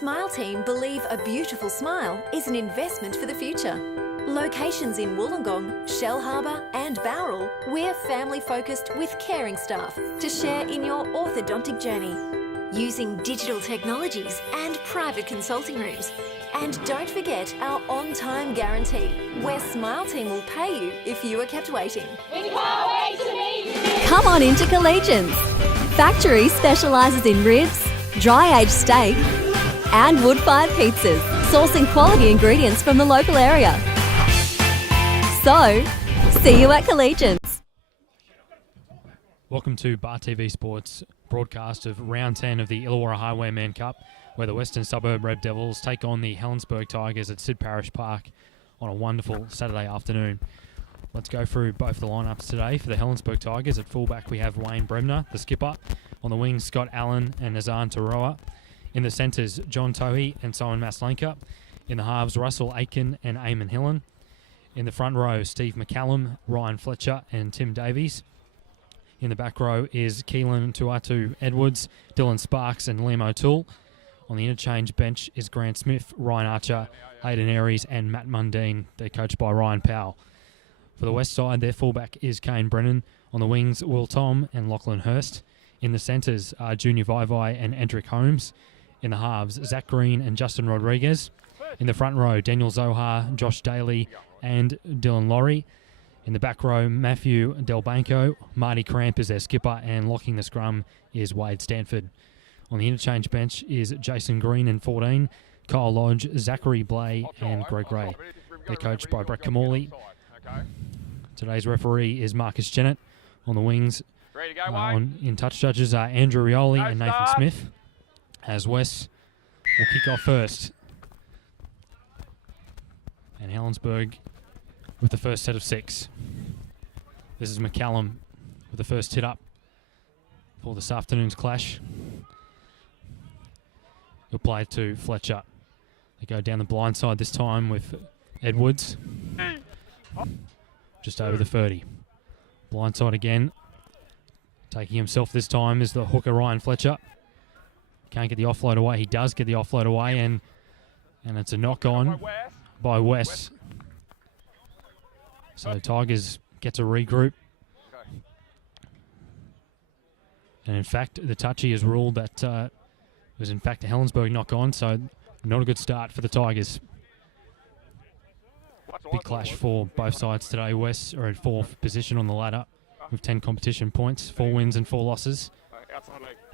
Smile Team believe a beautiful smile is an investment for the future. Locations in Wollongong, Shell Harbour and Bowral, we're family-focused with caring staff to share in your orthodontic journey. Using digital technologies and private consulting rooms. And don't forget our on-time guarantee, where Smile Team will pay you if you are kept waiting. We can't wait to meet you! Come on into Collegians. Factory specialises in ribs, dry-aged steak and wood-fired pizzas, sourcing quality ingredients from the local area. So, see you at Collegians. Welcome to Bar TV Sports broadcast of round 10 of the Illawarra Highwayman Cup, where the Western Suburb Red Devils take on the Helensburgh Tigers at Sid Parish Park on a wonderful Saturday afternoon. Let's go through both the lineups today. For the Helensburgh Tigers, at fullback we have Wayne Bremner, the skipper. On the wings, Scott Allen and Nazan Taroa. In the centres, John Tohey and Simon Maslenka. In the halves, Russell Aiken and Eamon Hillen. In the front row, Steve McCallum, Ryan Fletcher and Tim Davies. In the back row is Keelan Tuatu Edwards, Dylan Sparks and Liam O'Toole. On the interchange bench is Grant Smith, Ryan Archer, Hayden Aries and Matt Mundine. They're coached by Ryan Powell. For the west side, their fullback is Kane Brennan. On the wings, Will Tom and Lachlan Hurst. In the centres are Junior Vaivai and Edric Holmes. In the halves, Zach Green and Justin Rodriguez. In the front row, Daniel Zohar, Josh Daly and Dylan Laurie. In the back row, Matthew Delbanco, Marty Cramp is their skipper, and locking the scrum is Wade Stanford. On the interchange bench is Jason Green in 14, Kyle Lodge, Zachary Blay and Greg Ray. They're coached by Brett Kamali. Today's referee is Marcus Jennett. On the wings, in touch judges are Andrew Rioli and Nathan Smith. As Wes will kick off first. And Helensburgh with the first set of 6. This is McCallum with the first hit up for this afternoon's clash. He'll play it to Fletcher. They go down the blind side this time with Edwards. Just over the 30. Blind side again. Taking himself this time is the hooker Ryan Fletcher. Can't get the offload away. He does get the offload away, and it's a knock on by Wes. So Tigers gets a regroup. And in fact, the touchy has ruled that it was in fact a Helensburgh knock on, so not a good start for the Tigers. Big clash for both sides today. West are at 4th position on the ladder with 10 competition points, 4 wins and 4 losses.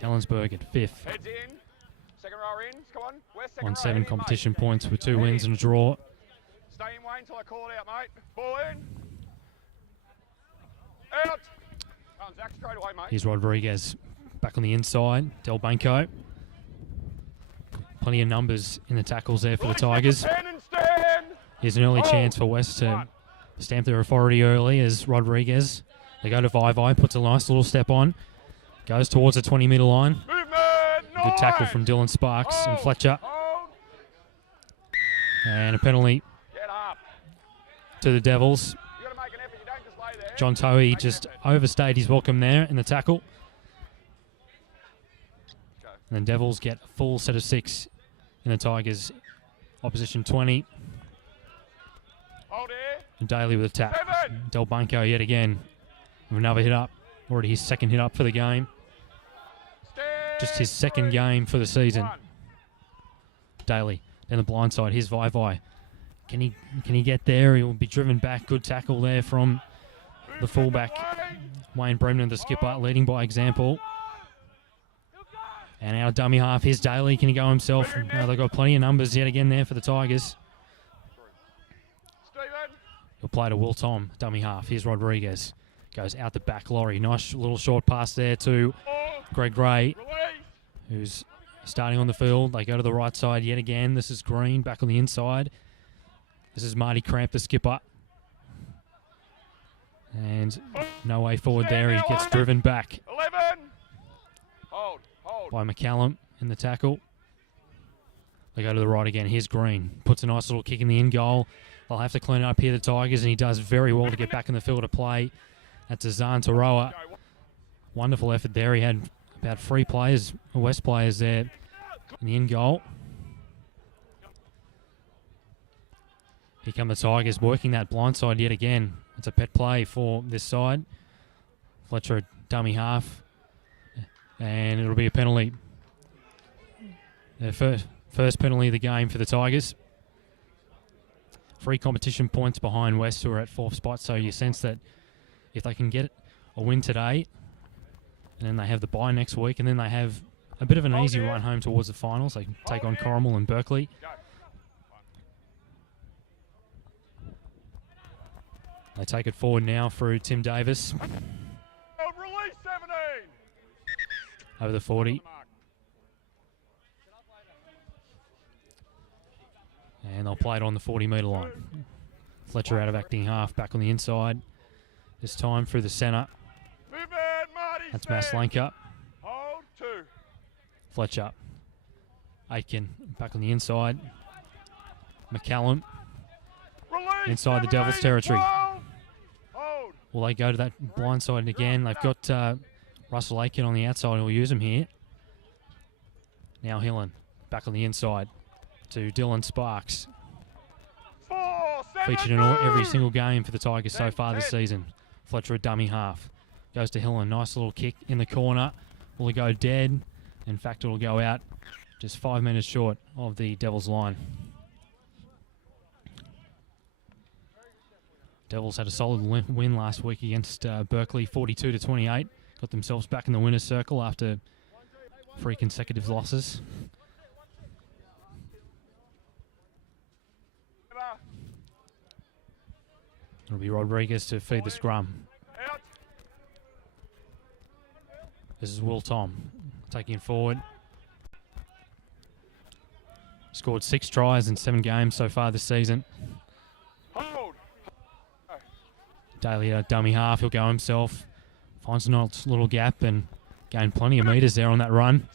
Helensburgh at 5th on 7 competition points with 2 wins and a draw. Stay in, Wayne, until I call it out, mate. Ball in. Out. Zach, straight away, mate. Here's Rodriguez back on the inside. Delbanco. Plenty of numbers in the tackles there for the Tigers. Here's an early chance for West to stamp their authority early as Rodriguez. They go to Vaivai, puts a nice little step on. Goes towards the 20-metre line. Good tackle from Dylan Sparks and Fletcher. And a penalty to the Devils. John Tohey just overstayed his welcome there in the tackle. And the Devils get a full set of 6 in the Tigers' opposition 20. And Daly with a tap. Delbanco yet again with another hit up. Already his second hit up for the game. Just his second game for the season. Daly down the blind side. Here's Vaivai. Can he get there? He will be driven back. Good tackle there from the fullback, Wayne Bremner, the skipper, leading by example. And our dummy half, here's Daly. Can he go himself? No, they've got plenty of numbers yet again there for the Tigers. He'll play to Will Tom, dummy half. Here's Rodriguez. Goes out the back, Laurie. Nice little short pass there to Greg Ray, who's starting on the field. They go to the right side yet again. This is Green back on the inside. This is Marty Cramp, the skipper. And no way forward there. He gets driven back by McCallum in the tackle. They go to the right again. Here's Green. Puts a nice little kick in the in goal. They'll have to clean up here, the Tigers, and he does very well to get back in the field of play. That's Azan Taroa. Wonderful effort there. He had about 3 players, West players there in the in goal. Here come the Tigers working that blindside yet again. It's a pet play for this side. Fletcher, dummy half. And it'll be a penalty. Their first penalty of the game for the Tigers. 3 competition points behind West, who are at 4th spot. So you sense that if they can get a win today, and then they have the bye next week, and then they have a bit of an easy run home towards the finals. They can take on Corrimal and Berkeley. They take it forward now through Tim Davis. Release 17. Over the 40. And they'll play it on the 40-metre line. Fletcher out of acting half, back on the inside. This time through the centre. That's Maslanka. Hold 2. Fletcher. Aitken back on the inside. McCallum Release inside the 17. Devils' territory. Hold. Will they go to that blind side again? They've got Russell Aitken on the outside. Who'll use him here. Now Hillen back on the inside to Dylan Sparks. 4, 7, Featured in every single game for the Tigers so far this season. Fletcher a dummy half. Goes to Hillen. Nice little kick in the corner. Will he go dead? In fact, it'll go out just 5 minutes short of the Devils' line. Devils had a solid win last week against Berkeley, 42-28. Got themselves back in the winner's circle after 3 consecutive losses. It'll be Rodriguez to feed the scrum. Out. This is Will Tom taking it forward. Scored 6 tries in 7 games so far this season. Hold. Daly a dummy half, he'll go himself. Finds a nice little gap and gained plenty of metres there on that run.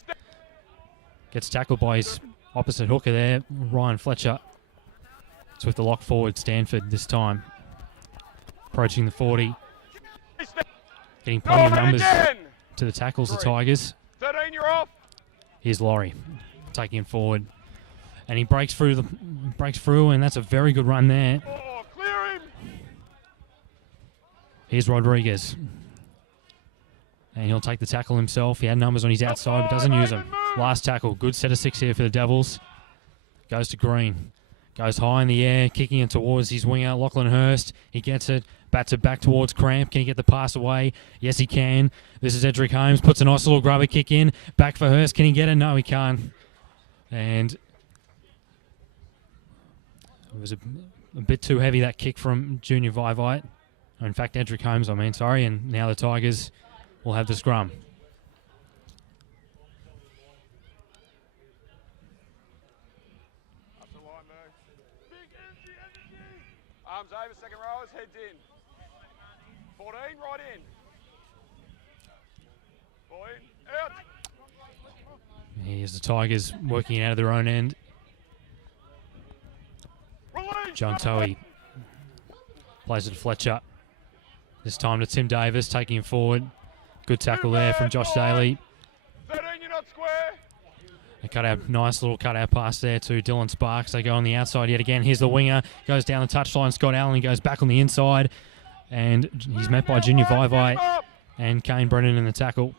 Gets tackled by his opposite hooker there, Ryan Fletcher. It's with the lock forward, Stanford this time. Approaching the 40. Getting plenty of numbers to the tackles, the Tigers. 13, you're off. Here's Laurie taking him forward. And he breaks through, and that's a very good run there. Oh, clear him. Here's Rodriguez. And he'll take the tackle himself. He had numbers on his outside, but doesn't use them. Last tackle. Good set of 6 here for the Devils. Goes to Green. Goes high in the air, kicking it towards his winger, Lachlan Hurst. He gets it. Bats it back towards Cramp. Can he get the pass away? Yes, he can. This is Edric Holmes. Puts a nice little grubber kick in. Back for Hurst. Can he get it? No, he can't. And it was a bit too heavy, that kick from Junior Vivite. In fact, Edric Holmes, sorry. And now the Tigers will have the scrum. Up the line, move. Big energy, energy. Arms over, second rowers, heads in. 14, right in. 14, out. Here's the Tigers working it out of their own end. Release. John Toey plays it to Fletcher. This time to Tim Davis, taking him forward. Good tackle there from Josh Daly. 13, you're not square. A nice little cutout pass there to Dylan Sparks. They go on the outside yet again. Here's the winger. Goes down the touchline. Scott Allen goes back on the inside. And he's met by Junior Vivite and Kane Brennan in the tackle.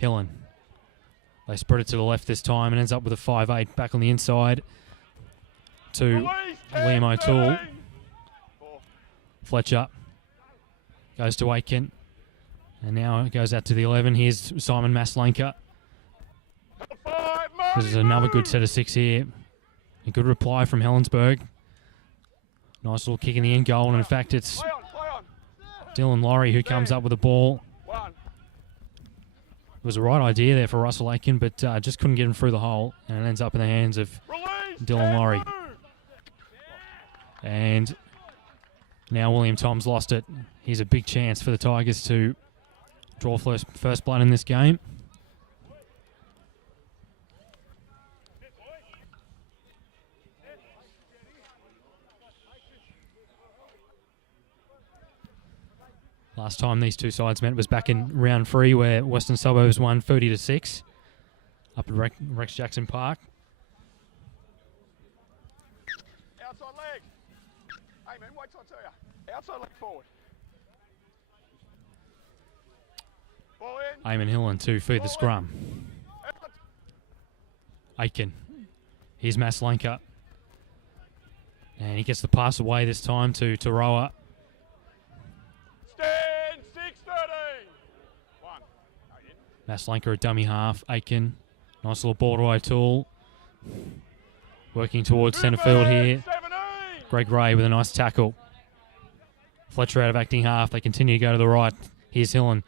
Hillen. They spread it to the left this time and ends up with a 5-8 back on the inside to Liam O'Toole. Fletcher goes to Aitken. And now it goes out to the 11. Here's Simon Maslanka. This is another good set of 6 here. A good reply from Helensburgh. Nice little kick in the end goal. And in fact, it's Dylan Laurie who comes up with the ball. It was the right idea there for Russell Aitken, but just couldn't get him through the hole. And it ends up in the hands of Dylan Laurie. And now William Tom's lost it. Here's a big chance for the Tigers to draw first blood in this game. Last time these two sides met was back in round 3 where Western Suburbs won 30-6 up at Rex Jackson Park. Outside leg. side to you. Outside leg forward. Ball in. Eamon Hillen to feed the scrum. Aitken. Here's Maslenka. And he gets the pass away this time to Taroa. Stand 6-13. 1. Maslenka at dummy half. Aitken. Nice little ball to O'Toole. Working towards centre field here. 17. Greg Ray with a nice tackle. Fletcher out of acting half. They continue to go to the right. Here's Hillen.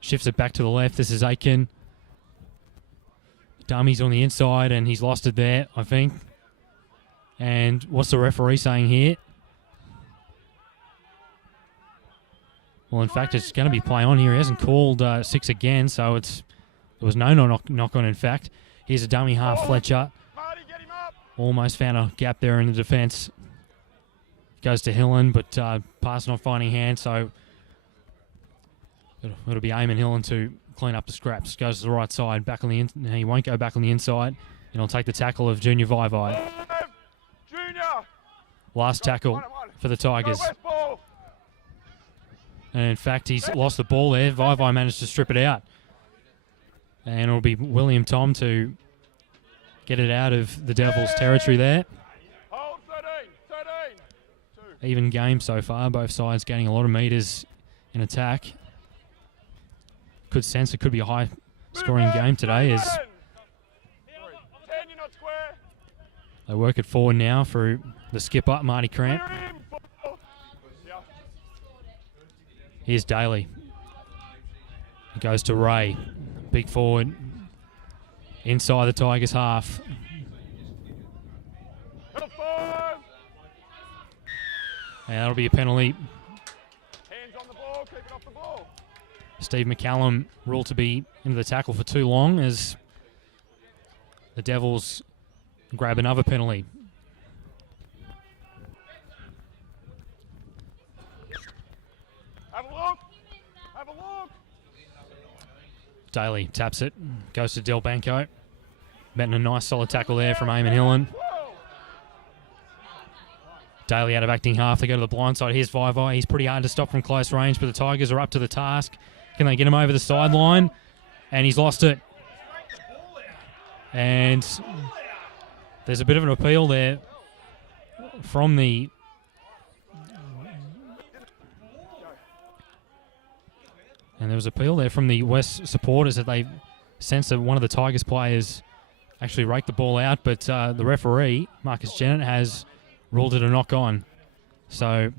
Shifts it back to the left. This is Aitken. Dummy's on the inside and he's lost it there, I think. And what's the referee saying here? Well, in fact, it's going to be play on here. He hasn't called 6 again, so there was no knock on, in fact. Here's a dummy half, Fletcher. Marty, get him up. Almost found a gap there in the defence. Goes to Hillen, but pass not finding hand, so it'll be Eamon Hillen to clean up the scraps. Goes to the right side, back on the no, he won't go back on the inside, and he'll take the tackle of Junior Vaivai. Junior. Last tackle for the Tigers. And in fact, he's lost the ball there. Vaivai managed to strip it out. And it'll be William Tom to get it out of the Devils' territory there. Hold 13. 2. Even game so far, both sides gaining a lot of metres in attack. Could sense it could be a high-scoring game today as 10, you're not square. they work it forward now through the skipper, Marty Cramp. Clear him. Yeah. Here's Daly. It goes to Ray. Big forward. Inside the Tigers' half. Middle 5. And that'll be a penalty. Hands on the ball, keep it off the ball. Steve McCallum ruled to be into the tackle for too long as the Devils grab another penalty. Have a look. Have a look. Daly taps it, goes to Del Banco. Metting a nice solid tackle there from Eamon Hillen. Daly out of acting half, they go to the blind side. Here's Vaivai, he's pretty hard to stop from close range, but the Tigers are up to the task. Can they get him over the sideline? And he's lost it. And there's a bit of an appeal there from the West supporters that they sense that one of the Tigers players actually raked the ball out, but the referee, Marcus Jennett, has ruled it a knock on. So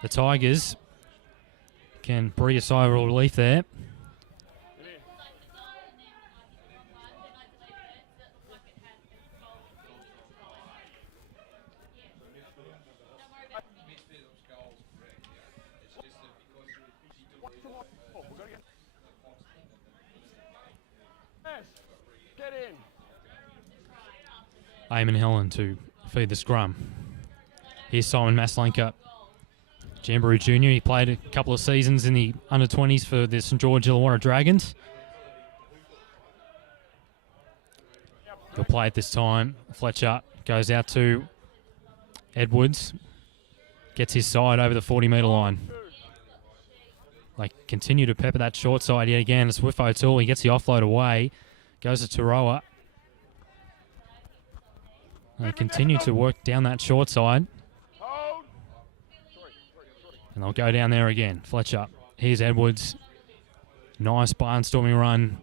the Tigers can breathe a sigh of relief there. Get in. Eamon Hillen to feed the scrum. Here's Simon Maslenka, Jamboree Junior. He played a couple of seasons in the under-20s for the St George Illawarra Dragons. He'll play it this time. Fletcher goes out to Edwards. Gets his side over the 40-metre line. They continue to pepper that short side yet again. It's with O'Toole. He gets the offload away. Goes to Taroa. They continue to work down that short side. And they'll go down there again. Fletcher. Here's Edwards. Nice barnstorming run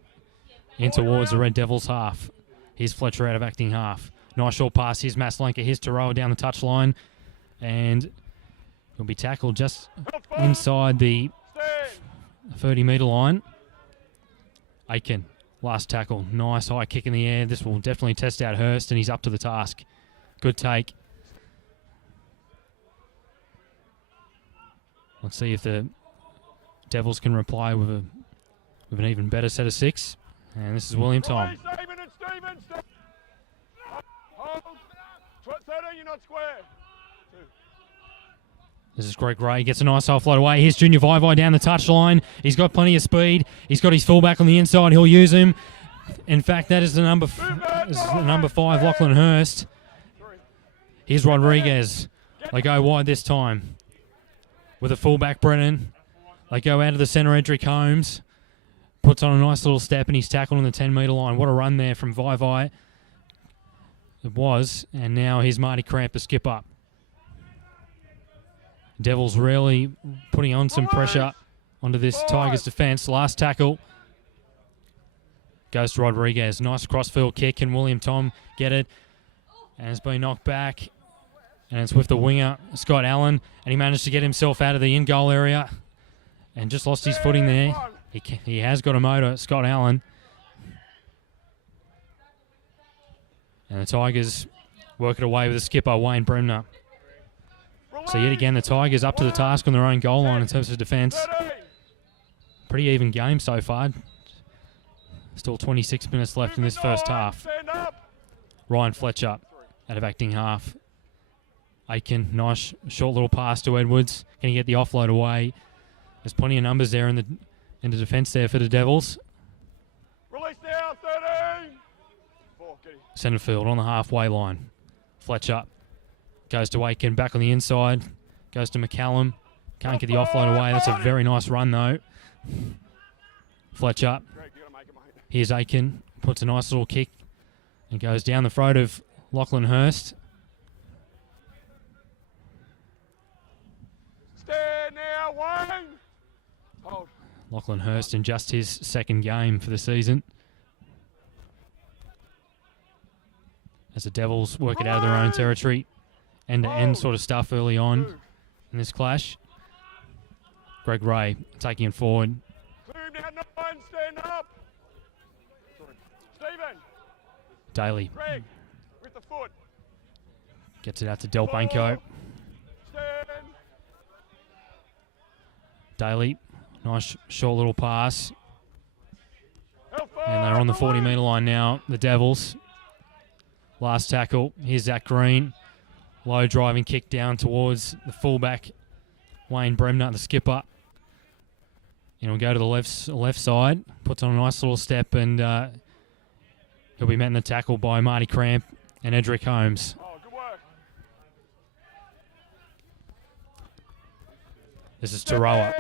in towards the Red Devils half. Here's Fletcher out of acting half. Nice short pass. Here's Maslenka. Here's Taroa down the touchline. And he'll be tackled just inside the 30-metre line. Aitken. Last tackle. Nice high kick in the air. This will definitely test out Hurst, and he's up to the task. Good take. Let's see if the Devils can reply with an even better set of 6. And this is William Tom. This is Greg Ray. Gets a nice high float away. Here's Junior Vaivai down the touchline. He's got plenty of speed. He's got his fullback on the inside. He'll use him. In fact, that is the number 5, Lachlan Hurst. Here's Rodriguez. They go wide this time with a fullback, Brennan. They go out of the centre, Edric Holmes. Puts on a nice little step and he's tackled on the 10-metre line. What a run there from Vai. It was, and now here's Marty Cramp, the skip up. Devils really putting on some pressure onto this Tigers defence. Last tackle goes to Rodriguez. Nice crossfield kick. Can William Tom get it? And it's been knocked back. And it's with the winger, Scott Allen. And he managed to get himself out of the in-goal area and just lost his footing there. He has got a motor, Scott Allen. And the Tigers work it away with the skipper, Wayne Bremner. So yet again, the Tigers up to the task on their own goal line in terms of defence. Pretty even game so far. Still 26 minutes left in this first half. Ryan Fletcher out of acting half. Aiken, nice short little pass to Edwards. Can he get the offload away? There's plenty of numbers there in the defence there for the Devils. Release now, 13. Centre field on the halfway line. Fletcher goes to Aiken, back on the inside. Goes to McCallum. Can't get the offload away. That's a very nice run though. Fletcher. Here's Aiken. Puts a nice little kick and goes down the throat of Lachlan Hurst. Stand now, Wayne. Hold. Lachlan Hurst in just his second game for the season. As the Devils work it out of their own territory. End-to-end sort of stuff early on in this clash. Greg Ray taking it forward. Clear him down, 9, stand up. Stephen. Daly Greg, with the foot. gets it out to Del Banco. Stand. Daly, nice short little pass. Help And they're on the 40-metre line now, the Devils. Last tackle, here's Zach Green. Low driving kick down towards the fullback, Wayne Bremner, the skipper. And he'll go to the left side, puts on a nice little step, and he'll be met in the tackle by Marty Cramp and Edric Holmes. Oh, good work. This is Taroa.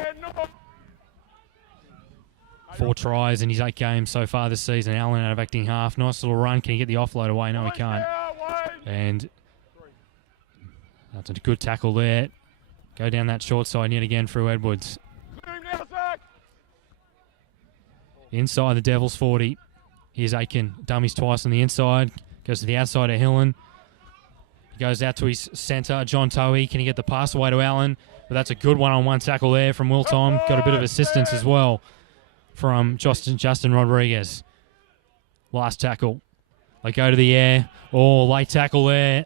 4 tries in his 8 games so far this season. Allen out of acting half. Nice little run. Can he get the offload away? No, he can't. And that's a good tackle there. Go down that short side yet again through Edwards. Inside the Devils 40. Here's Aiken. Dummies twice on the inside. Goes to the outside of Hillen. He goes out to his centre, John Towie. Can he get the pass away to Allen? But that's a good one-on-one tackle there from Will Tom. Got a bit of assistance as well from Justin Rodriguez. Last tackle. They go to the air. Oh, late tackle there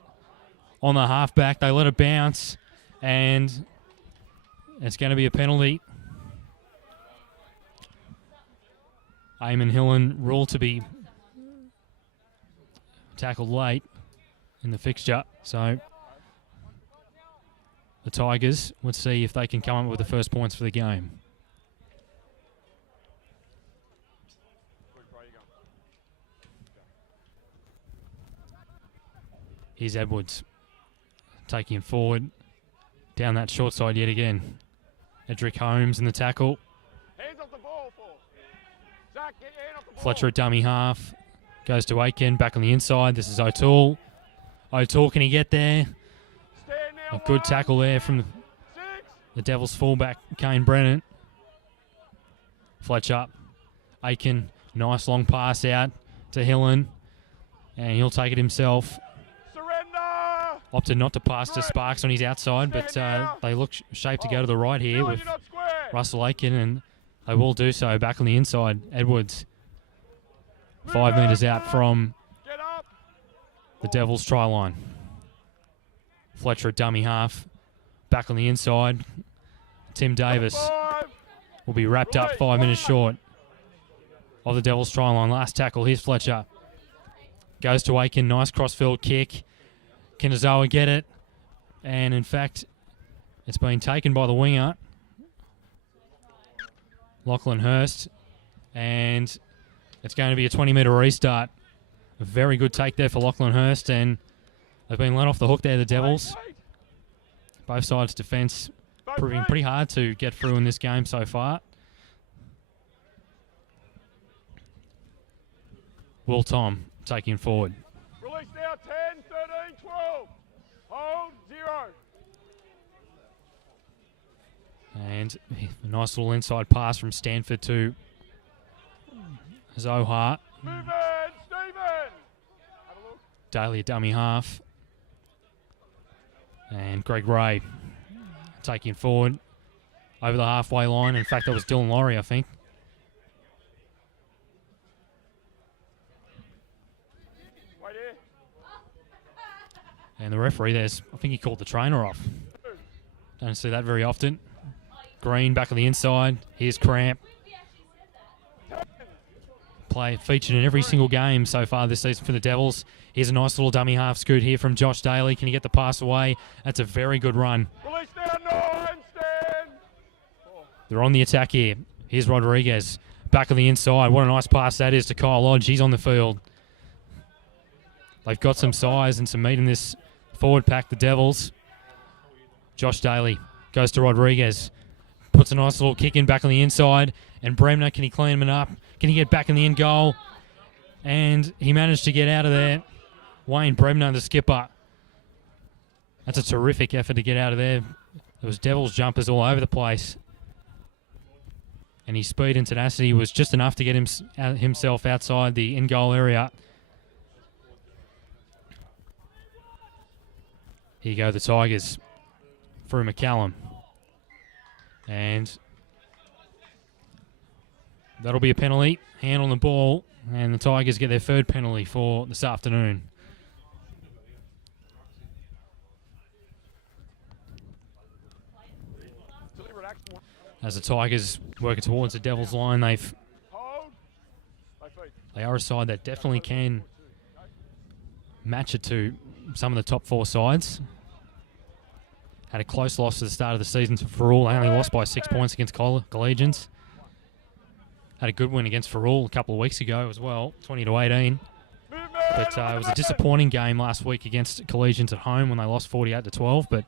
on the halfback. They let it bounce. And it's going to be a penalty. Eamon Hillen ruled to be tackled late in the fixture. So the Tigers, let's see if they can come up with the first points for the game. Here's Edwards taking it forward. Down that short side yet again. Edric Holmes in the tackle. Hands off the ball, Zach, get your hand off the ball. Fletcher at dummy half. Goes to Aiken, back on the inside. This is O'Toole. O'Toole, can he get there? Stand now, A good tackle there from the Devils fullback, Kane Brennan. Fletcher. Aiken, nice long pass out to Hillen. And he'll take it himself. Surrender. Opted not to pass to Sparks on his outside, but they look shaped to go to the right here with Russell Aiken, and they will do so back on the inside. Edwards, 5 metres out from the Devils' try line. Fletcher at dummy half, back on the inside. Tim Davis will be wrapped up 5 minutes short of the Devils' try line. Last tackle, here's Fletcher. Goes to Aiken, nice crossfield kick. Can Azawa get it? And in fact, it's been taken by the winger, Lachlan Hurst. And it's going to be a 20-metre restart. A very good take there for Lachlan Hurst. And they've been let off the hook there, the Devils. Both sides' defence proving pretty hard to get through in this game so far. Will Tom taking forward. Release now, 10, 13, 12. Hold, 0. And a nice little inside pass from Stanford to Zohar. Move in, Stephen. Have a look. Daly a dummy half. And Greg Ray taking forward over the halfway line. In fact, that was Dylan Laurie, I think. Wait here. And the referee, I think he called the trainer off. Don't see that very often. Green back on the inside. Here's Cramp. Play featured in every single game so far this season for the Devils. Here's a nice little dummy half scoot here from Josh Daly. Can he get the pass away? That's a very good run. Release now, 9, stand. They're on the attack here. Here's Rodriguez. Back on the inside. What a nice pass that is to Kyle Lodge. He's on the field. They've got some size and some meat in this forward pack, the Devils. Josh Daly goes to Rodriguez. Puts a nice little kick in back on the inside. And Bremner, can he clean him up? Can he get back in the end goal? And he managed to get out of there. Wayne Bremner, the skipper. That's a terrific effort to get out of there. There was Devils jumpers all over the place. And his speed and tenacity was just enough to get himself outside the in-goal area. Here you go, the Tigers through McCallum. And that'll be a penalty. Hand on the ball. And the Tigers get their third penalty for this afternoon. As the Tigers working towards the Devils line, they are a side that definitely can match it to some of the top 4 sides. Had a close loss at the start of the season to Farul. They only lost by 6 points against Collegians. Had a good win against Farul a couple of weeks ago as well, 20-18. But it was a disappointing game last week against Collegians at home when they lost 48-12. But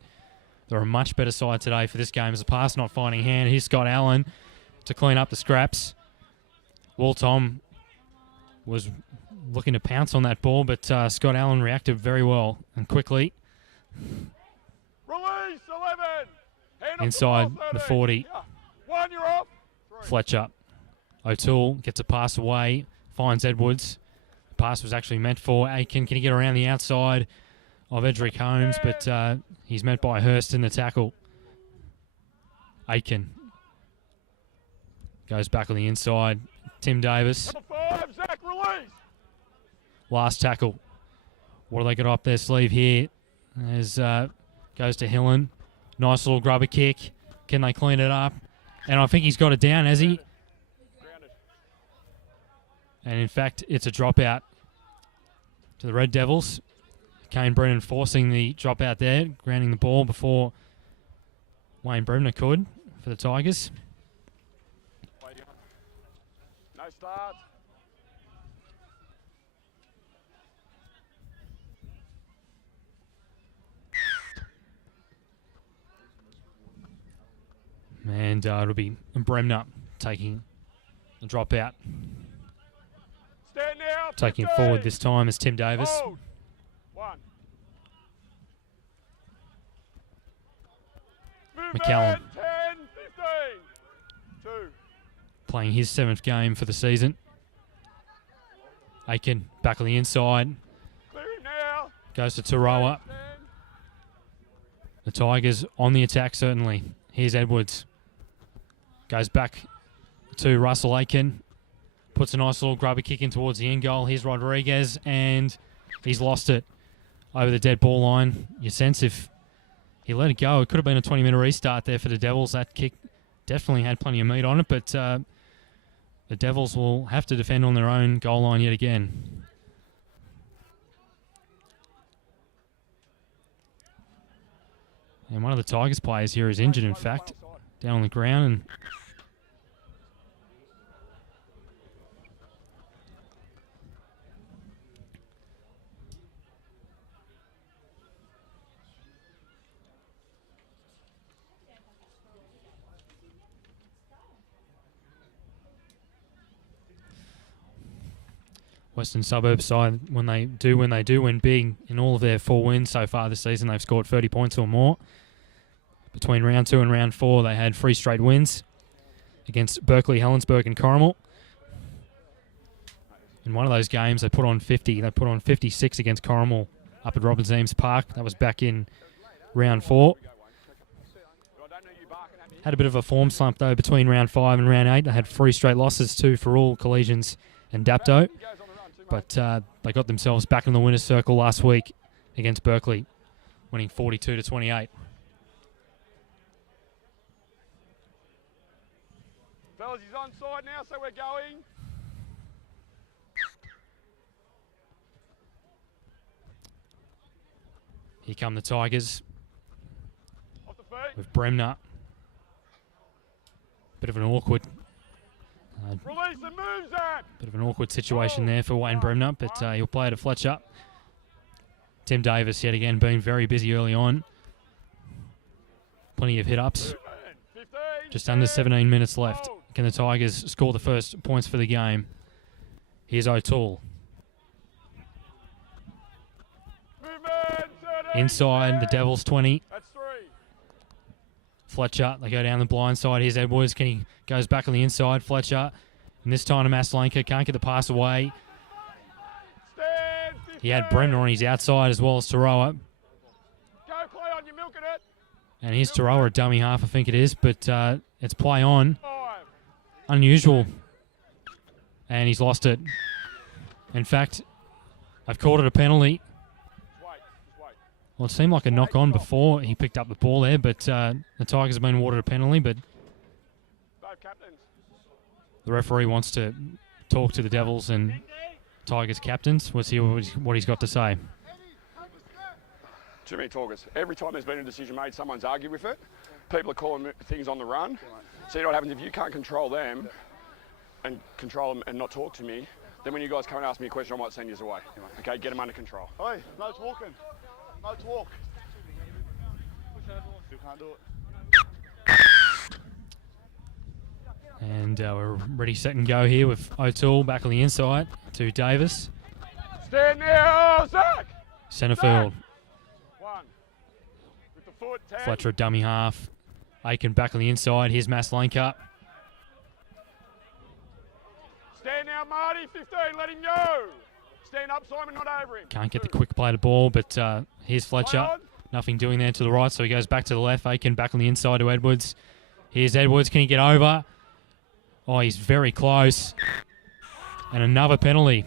they're a much better side today for this game as a pass not finding hand. Here's Scott Allen to clean up the scraps. Will Tom was looking to pounce on that ball, but Scott Allen reacted very well and quickly. Release, 11. Hand Inside up the 13. 40. Yeah. 1, you're off. 3. Fletcher. O'Toole gets a pass away, finds Edwards. The pass was actually meant for Aiken. Can he get around the outside of Edric Holmes? But he's met by Hurst in the tackle. Aiken goes back on the inside. Tim Davis. Number 5, Zach, release. Last tackle. What do they got up their sleeve here? As goes to Hillen. Nice little grubber kick. Can they clean it up? And I think he's got it down, has he? And in fact, it's a dropout to the Red Devils. Kane Brennan forcing the dropout there, grounding the ball before Wayne Bremner could for the Tigers. No start. And it'll be Bremner taking the dropout. Stand now. Taking 15. forward this time is Tim Davis. Hold. 1. Move McCallum. in, 10, 15. 2. Playing his 7th game for the season. Aiken back on the inside. Clear him now. Goes to Tarawa. Stand. The Tigers on the attack, certainly. Here's Edwards. Goes back to Russell Aiken. Puts a nice little grubber kick in towards the end goal. Here's Rodriguez, and he's lost it over the dead ball line. You sense if he let it go, it could have been a 20-minute restart there for the Devils. That kick definitely had plenty of meat on it, but the Devils will have to defend on their own goal line yet again. And one of the Tigers players here is injured, in fact, down on the ground. And Western Suburbs side, when they do win big in all of their 4 wins so far this season, they've scored 30 points or more. Between round 2 and round 4, they had 3 straight wins against Berkeley, Helensburgh and Corrimal. In one of those games, they put on 50. They put on 56 against Corrimal up at Robbins Eames Park. That was back in round 4. Had a bit of a form slump, though, between round 5 and round 8. They had 3 straight losses, 2 for all collegians and Dapto. But they got themselves back in the winner's circle last week against Berkeley, winning 42-28. Fellas, he's on side now, so we're going. Here come the Tigers Off the feet. with Bremner. Bit of an awkward Release and move, Zach. Bit of an awkward situation there for Wayne Bremner, but he'll play to Fletcher. Tim Davis, yet again, been very busy early on. Plenty of hit-ups. 15, Just under 17 minutes left. Can the Tigers score the first points for the game? Here's O'Toole. movement, 13, Inside, the Devils 20. That's 3. Fletcher, they go down the blind side. Here's Edwards. Goes back on the inside. Fletcher. And this time to Maslanka. Can't get the pass away. Stand, He had 15. Bremner on his outside as well as Taroa. Go, Clay, on, you're milking it. And here's Taroa, a dummy half, I think it is. But it's play on. 5. Unusual. And he's lost it. In fact, I've called it a penalty. Just wait. Well, it seemed like a knock-on before he picked up the ball there, but the Tigers have been awarded a penalty, but Both captains. the referee wants to talk to the Devils and Tigers captains. Let's hear what he's got to say. Too many talkers. Every time there's been a decision made, someone's argued with it. People are calling things on the run. So you know what happens if you can't control them and control them and not talk to me, then when you guys come and ask me a question, I might send you away. Okay, get them under control. Hey, no talking. No talk. You can't do it. And we're ready, set and go here with O'Toole back on the inside to Davis. Stand now, Zach! Centre field. 1. With the foot, 10. Fletcher, a dummy half. Aiken back on the inside. Here's Maslanka. Stand now, Marty, 15, let him go! Stand up, Simon, not over him. Can't get the quick play to ball, but here's Fletcher. Play on. Nothing doing there to the right, so he goes back to the left. Aiken back on the inside to Edwards. Here's Edwards. Can he get over? Oh, he's very close. And another penalty.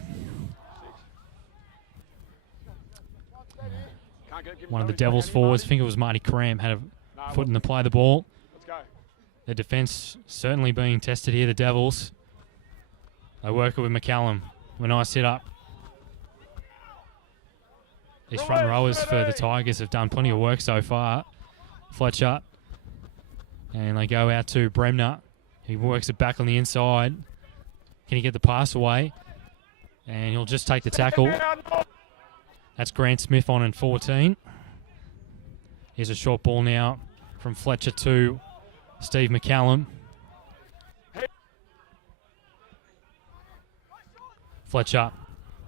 One of the Devils forwards, I think it was Marty Cram, had a foot in the play of the ball. Let's go. The defence certainly being tested here, the Devils. They work it with McCallum. A nice hit up. These front rowers for the Tigers have done plenty of work so far. Fletcher. And they go out to Bremner. He works it back on the inside. Can he get the pass away? And he'll just take the tackle. That's Grant Smith on in 14. Here's a short ball now from Fletcher to Steve McCallum. Fletcher,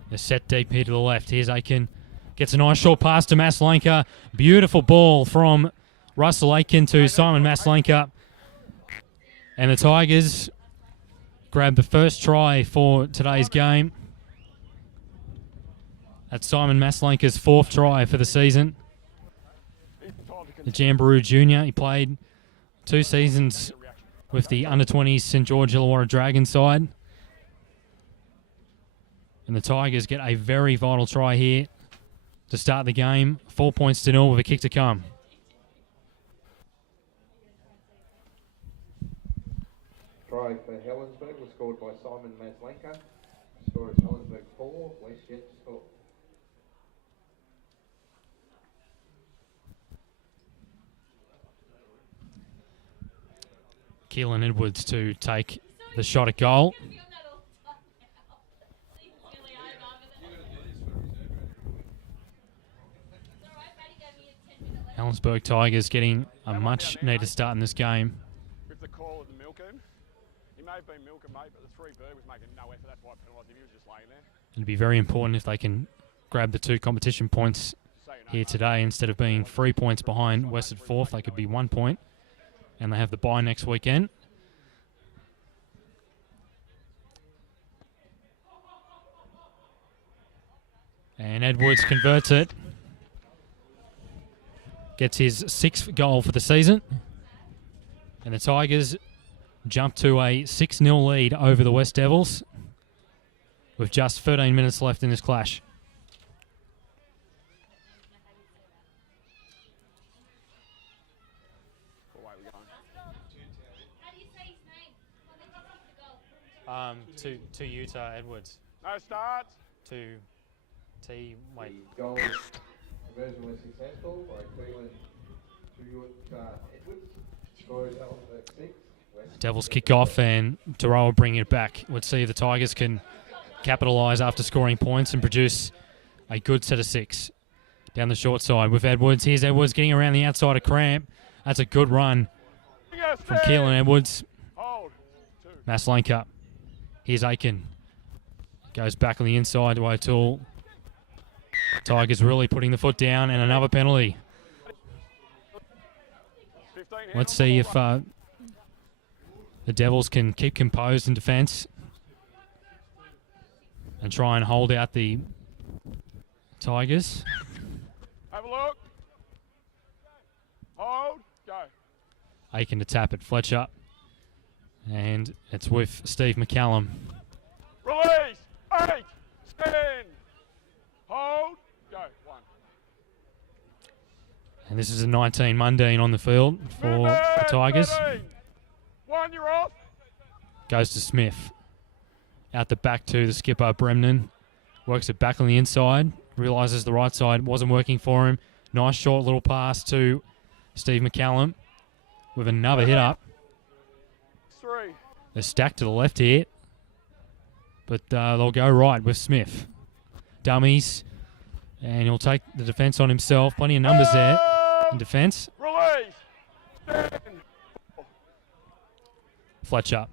they're set deep here to the left. Here's Aiken. Gets a nice short pass to Maslanka. Beautiful ball from Russell Aiken to Simon Maslanka. And the Tigers grab the first try for today's game. That's Simon Maslanka's 4th try for the season. The Jamboree Junior. He played 2 seasons with the under-20s St George Illawarra Dragon side. And the Tigers get a very vital try here to start the game. 4 points to 0 with a kick to come. Try for Helensburgh was scored by Simon Maslanka. Score is Helensburgh 4, West yet to score. Keelan Edwards to take the shot at goal. Helensburgh Tigers getting a much needed start in this game. With the call of the milking, He may have been milking, mate, but the 3-bird was making no effort. That's why I penalised him. He was just laying there. It'd be very important if they can grab the 2 competition points here today. Instead of being 3 points behind West at 4th, they could be 1 point. And they have the bye next weekend. And Edwards converts it. Gets his 6th goal for the season. And the Tigers jump to a 6-0 lead over the West Devils with just 13 minutes left in this clash. To Utah Edwards. No starts. To T. Wait. The goal conversion was successful by Cleveland to Edwards. Score is Helensburgh 6. Devils kick off and Duroa bringing it back. Let's see if the Tigers can capitalise after scoring points and produce a good set of 6. Down the short side with Edwards. Here's Edwards getting around the outside of Cramp. That's a good run from Keelan Edwards. Maslenka. Here's Aiken. Goes back on the inside to O'Toole. Tigers really putting the foot down and another penalty. Let's see if the Devils can keep composed in defence and try and hold out the Tigers. Have a look. Hold. Go. Aiken to tap it. Fletcher. And it's with Steve McCallum. Release. 8. Stand. Hold. Go. 1. And this is a 19 Mundine on the field for the Tigers. 13. 1, you're off. Goes to Smith. Out the back to the skipper, Bremnen. Works it back on the inside. Realises the right side wasn't working for him. Nice short little pass to Steve McCallum with another hit up. 3. They're stacked to the left here. But they'll go right with Smith. Dummies. And he'll take the defence on himself. Plenty of numbers there in defence. Release. Stand. Fletcher.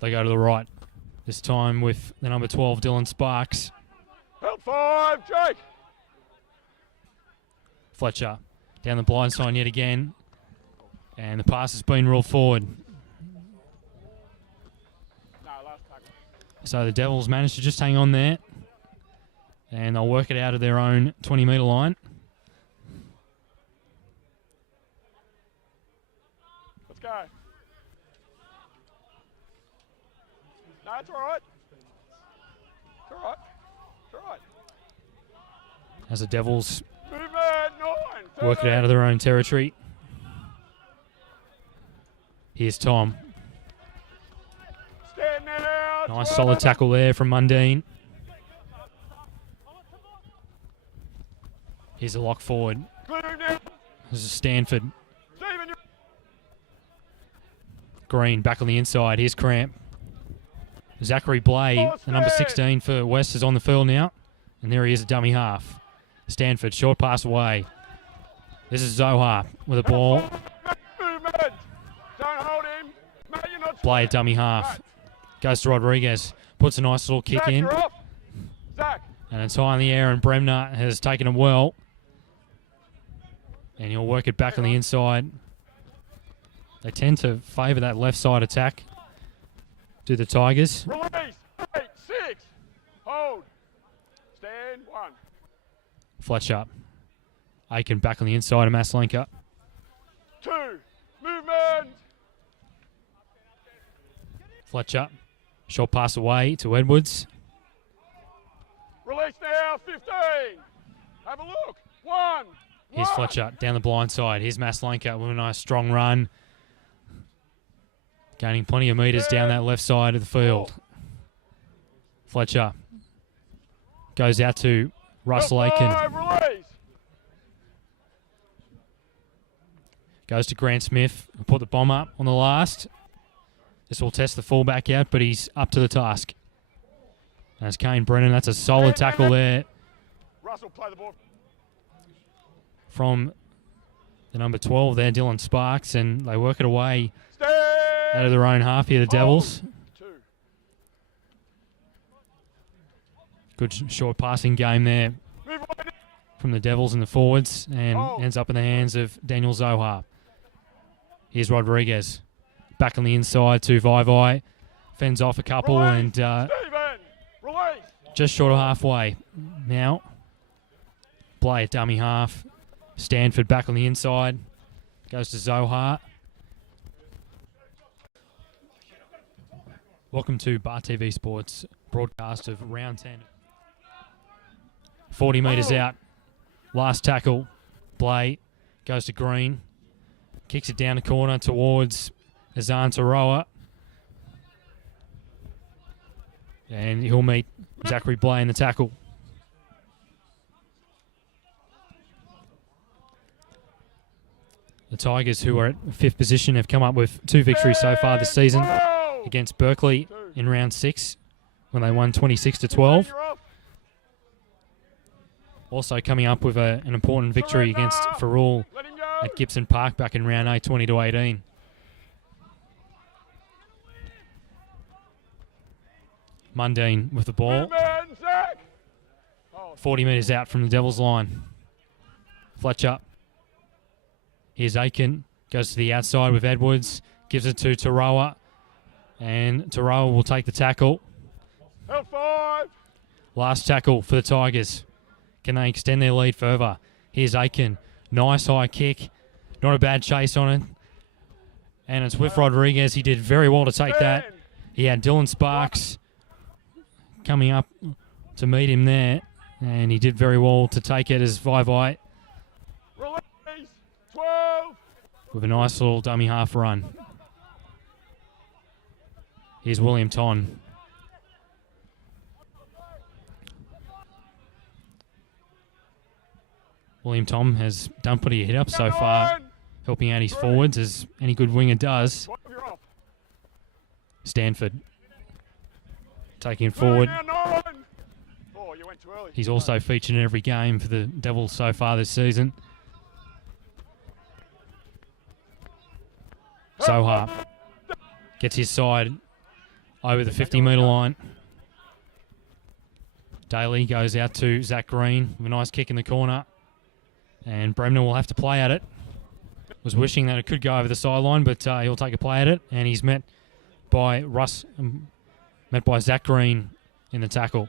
They go to the right. This time with the number 12, Dylan Sparks. Help 5, Jake. Fletcher down the blind side yet again. And the pass has been ruled forward. No, last tackle. So the Devils managed to just hang on there. And they'll work it out of their own 20-metre line. Let's go. No, it's all right. It's all right. It's all right. As the Devils Movement, 9. work it out of their own territory. Here's Tom. Stand now. Nice solid tackle there from Mundine. Here's a lock forward. Clear now. This is Stanford. Stephen, you're Green back on the inside. Here's Cramp. Zachary Blay, the number 16 for West, is on the field now. And there he is, a dummy half. Stanford, short pass away. This is Zohar with a ball. movement. Don't hold him. Mate, you're not Blay, dummy half. Goes to Rodriguez. Puts a nice little kick Zach, in. you're off. Zach. And it's high in the air, and Bremner has taken it well. And he'll work it back on the inside. They tend to favour that left side attack. Do the Tigers. Release. 8, 6. Hold. Stand. 1. Fletcher. Aiken back on the inside of Maslenka. 2. Movement. Fletcher. Short pass away to Edwards. Release now. 15. Have a look. 1. Here's Fletcher down the blind side. Here's Maslenka with a nice strong run. Gaining plenty of metres down that left side of the field. Fletcher goes out to Russell Aiken. 5. Release. Goes to Grant Smith. Put the bomb up on the last. This will test the fullback out, but he's up to the task. That's Kane Brennan. That's a solid tackle there Russell, play the ball. from the number 12 there, Dylan Sparks, and they work it away. Stand. out of their own half here, the Devils. 2. Good short passing game there Move right in. from the Devils and the forwards, and ends up in the hands of Daniel Zohar. Here's Rodriguez. Back on the inside to Vaivai. Fends off a couple and Stephen, release. just short of halfway. Now, play at dummy half. Stanford back on the inside. Goes to Zohar. Welcome to Bar TV Sports broadcast of round 10. 40 metres out. Last tackle. Blay goes to Green. Kicks it down the corner towards Azan Taroa. And he'll meet Zachary Blay in the tackle. The Tigers, who are at 5th position, have come up with 2 victories so far this season against Berkeley in round 6 when they won 26-12. Also coming up with an important victory against Farul at Gibson Park back in round 8, 20-18. Mundine with the ball. 40 metres out from the Devils line. Fletcher. Here's Aiken. Goes to the outside with Edwards. Gives it to Taroa. And Taroa will take the tackle. Last tackle for the Tigers. Can they extend their lead further? Here's Aiken. Nice high kick. Not a bad chase on it. And it's with Rodriguez. He did very well to take that. He had Dylan Sparks coming up to meet him there. And he did very well to take it as Vaivai with a nice little dummy half run. Here's William Ton. William Tom has done plenty of hit-ups so far, helping out his forwards, as any good winger does. Stanford taking forward. He's also featured in every game for the Devils so far this season. Zohar gets his side over the 50-metre line. Daly goes out to Zach Green with a nice kick in the corner. And Bremner will have to play at it. Was wishing that it could go over the sideline, but he'll take a play at it. And he's met by Zach Green in the tackle.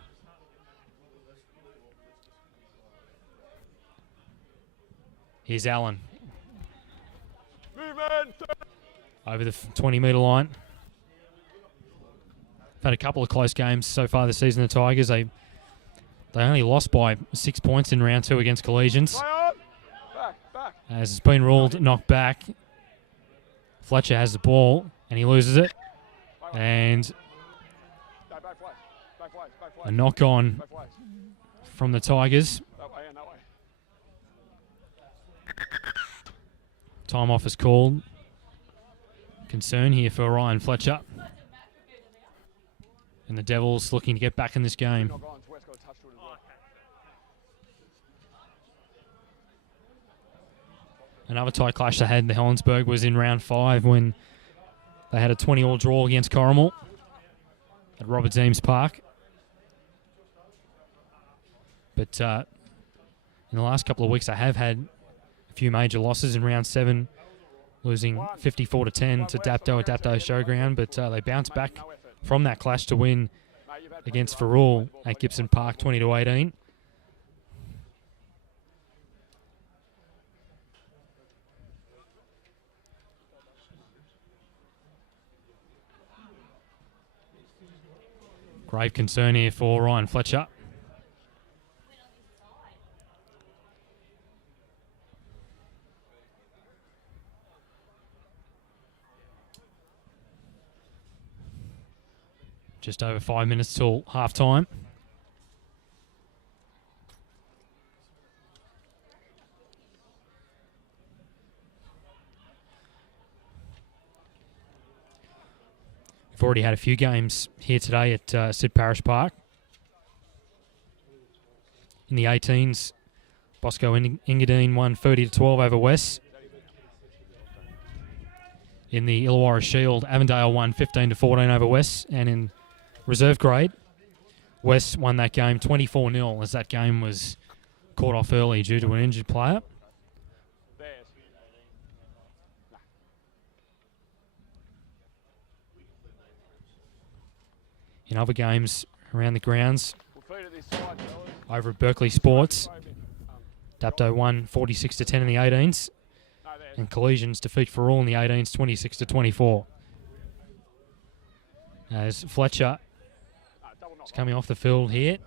Here's Allen. Over the 20-metre line. Had a couple of close games so far this season, the Tigers. They only lost by 6 points in round 2 against Collegians. As it's been ruled knocked back. Fletcher has the ball and he loses it. And a knock on from the Tigers. Time off is called. Concern here for Ryan Fletcher. And the Devils looking to get back in this game. Another tight clash they had in the Helensburgh was in round 5 when they had a 20-all draw against Corrimal at Robert Zeems Park. But in the last couple of weeks, they have had a few major losses in round 7, losing 54-10 to Dapto at Dapto Showground. But they bounced back from that clash to win against Farul at Gibson Park 20-18. Grave concern here for Ryan Fletcher. Just over 5 minutes till half time. We've already had a few games here today at Sid Parish Park. In the 18s, Bosco Engadine won 30-12 over West. In the Illawarra Shield, Avondale won 15-14 over West, and in reserve grade, West won that game 24-0 as that game was caught off early due to an injured player. In other games around the grounds, over at Berkeley Sports, Dapto won 46-10 in the 18s, and Collisions defeat for all in the 18s 26-24. As Fletcher is coming off the field here,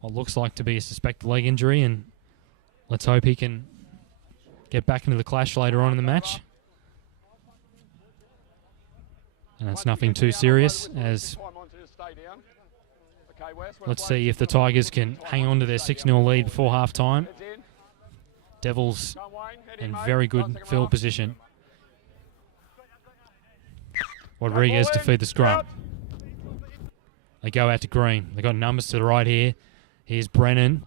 what looks like to be a suspected leg injury, and let's hope he can get back into the clash later on in the match. And it's nothing too serious, as let's see if the Tigers can hang on to their 6-0 lead before half-time. Devils in very good field position. Rodriguez to feed the scrum. They go out to Green. They got numbers to the right here. Here's Brennan.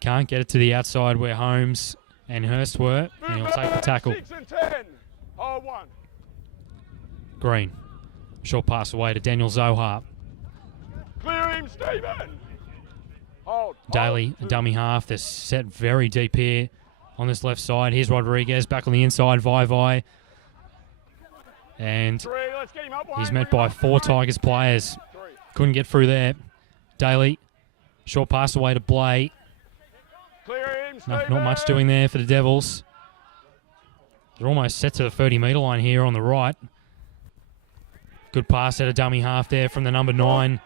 Can't get it to the outside where Holmes and Hurst were, and he'll take the tackle. Green. Short pass away to Daniel Zohar. Clear him, Stephen! Daly, a dummy half. They're set very deep here on this left side. Here's Rodriguez back on the inside. Vai. And he's met by 4 Tigers players. Couldn't get through there. Daly, short pass away to Blay. Not much doing there for the Devils. They're almost set to the 30-metre line here on the right. Good pass at a dummy half there from the number 9,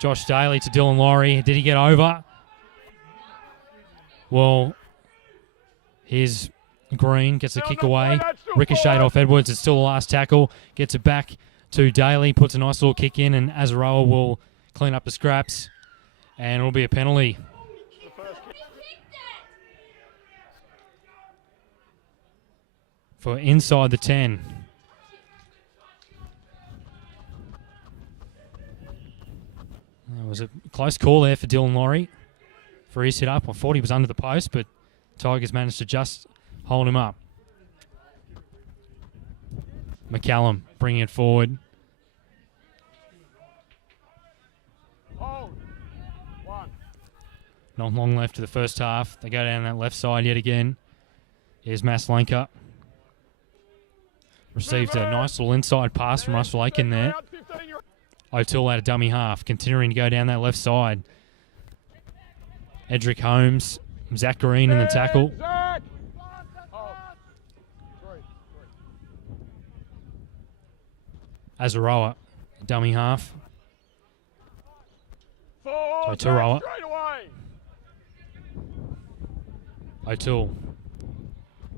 Josh Daly, to Dylan Laurie. Did he get over? Well, here's Green, gets a kick away. Ricocheted off Edwards. It's still the last tackle. Gets it back to Daly. Puts a nice little kick in, and Azaroa will clean up the scraps. And it'll be a penalty. For inside the 10. It was a close call there for Dylan Laurie for his hit up. I thought he was under the post, but Tigers managed to just hold him up. McCallum bringing it forward. Not long left to the first half. They go down that left side yet again. Here's Maslenka. Received a nice little inside pass from Russell Aiken there. O'Toole at a dummy half, continuing to go down that left side. Edric Holmes, Zach Green in the tackle. Azaroa, dummy half. Taroa. O'Toole.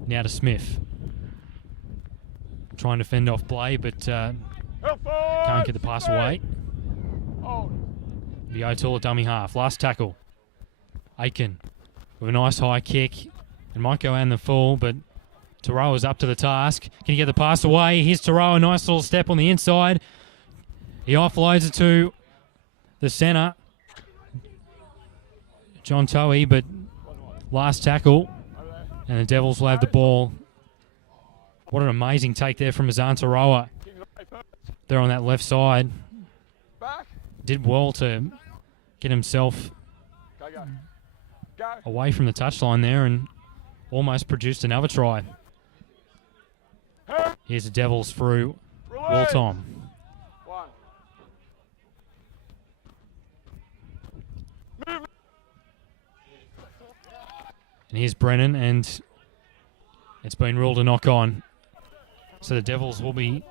Now to Smith. Trying to fend off Blay, but can't get the pass away. The O'Toole dummy half. Last tackle. Aiken with a nice high kick. It might go out in the full, but Taroa's up to the task. Can he get the pass away? Here's Taroa. Nice little step on the inside. He offloads it to the centre. John Toey, but last tackle. And the Devils will have the ball. What an amazing take there from Azan Taroa. There on that left side. Did well to get himself away from the touchline there and almost produced another try. Here's the Devils through Waltom. And here's Brennan, and it's been ruled a knock on. So the Devils will be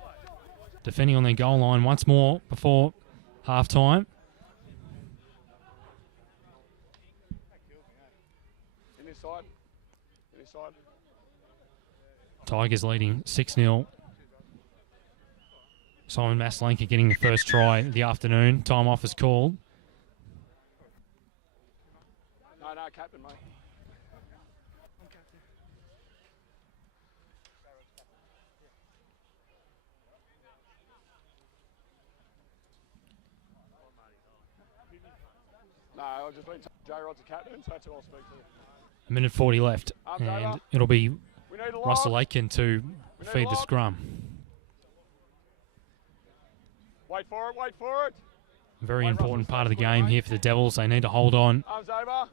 defending on their goal line once more before half-time. Tigers leading 6-0. Simon Maslenka getting the first try of the afternoon. Time off is called. No, captain, mate. No, I've just been told J-Rod's a captain, so that's who I'll speak to. A minute 40 left, and it'll be need a Russell lock. Aiken to We need feed a the lock. scrum. Wait for it, wait for it. Very Wait, important Russell, part of the stay put game away. here for the Devils. They need to hold on. Arms over.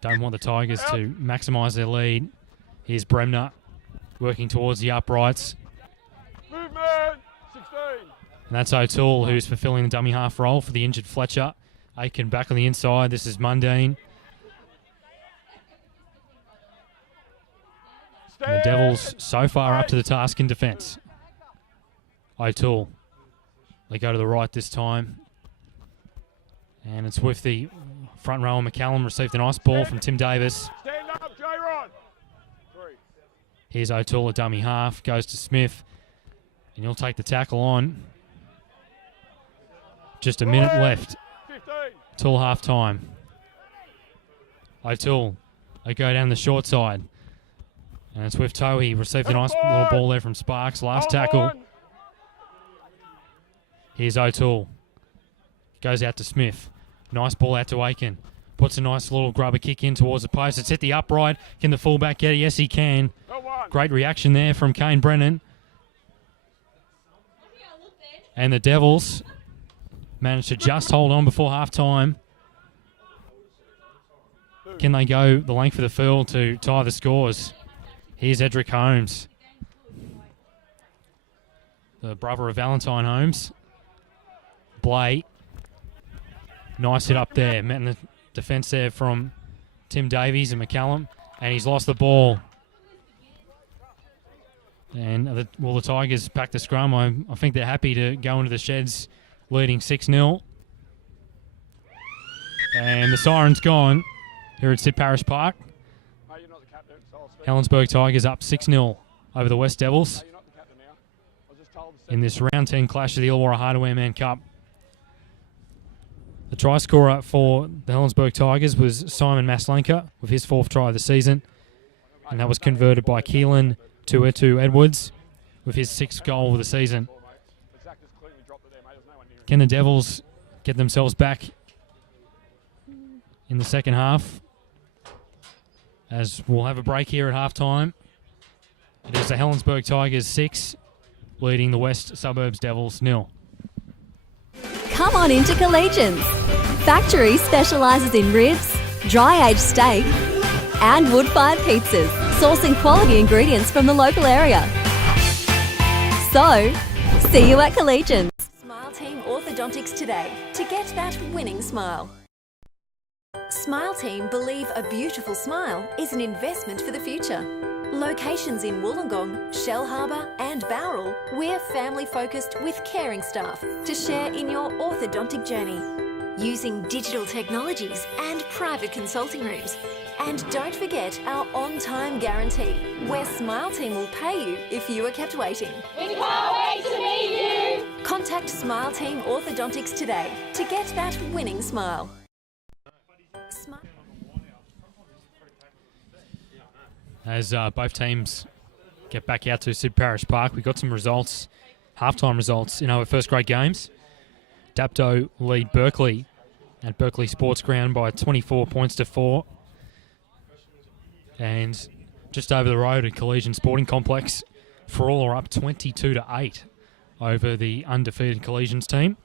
Don't want the Tigers to maximise their lead. Here's Bremner working towards the uprights. Movement. 16. And that's O'Toole who's fulfilling the dummy half role for the injured Fletcher. Aiken back on the inside. This is Mundine. And the Devils so far up to the task in defence. O'Toole. They go to the right this time. And it's with the front row. McCallum received a nice ball from Tim Davis. Stand up, J-Rod. 3. Here's O'Toole at dummy half. Goes to Smith. And he'll take the tackle on. Just a minute left 15. till half time. O'Toole. They go down the short side. And it's with Toe. He received a nice little ball there from Sparks. Last tackle. Here's O'Toole. Goes out to Smith. Nice ball out to Aiken. Puts a nice little grubber kick in towards the post. It's hit the upright. Can the fullback get it? Yes, he can. Great reaction there from Kane Brennan. And the Devils managed to just hold on before half time. Can they go the length of the field to tie the scores? Here's Edric Holmes, the brother of Valentine Holmes. Blay. Nice hit up there. Met in the defence there from Tim Davies and McCallum. And he's lost the ball. And the Tigers pack the scrum. I think they're happy to go into the sheds leading 6-0. And the siren's gone here at Sid Parish Park. Mate, you're not the captain, so I'll speak. Helensburgh Tigers up 6-0 over the West Devils Mate, you're not the captain now. I was just told to in this round 10 clash of the Illawarra Hardware Man Cup. The try scorer for the Helensburgh Tigers was Simon Maslenka with his 4th try of the season. And that was converted by Keelan Tuetu Edwards with his 6th goal of the season. Zach just cleanly dropped it there, mate. There's no one near him. Can the Devils get themselves back in the second half? As we'll have a break here at halftime. It is the Helensburgh Tigers 6, leading the West Suburbs Devils 0. Come on into Collegians. Factory specialises in ribs, dry-aged steak and wood-fired pizzas, sourcing quality ingredients from the local area. So, see you at Collegians. Smile Team Orthodontics today to get that winning smile. Smile Team believe a beautiful smile is an investment for the future. Locations in Wollongong, Shell Harbour and Bowral, we're family focused with caring staff to share in your orthodontic journey. Using digital technologies and private consulting rooms. And don't forget our on-time guarantee, where Smile Team will pay you if you are kept waiting. We can't wait to meet you. Contact Smile Team Orthodontics today to get that winning smile. As both teams get back out to Sid Parish Park, we got some results, halftime results in our first grade games. Dapto lead Berkeley at Berkeley Sports Ground by 24 points to 4. And just over the road at Collegian Sporting Complex, Farall are up 22 to 8 over the undefeated Collegians team.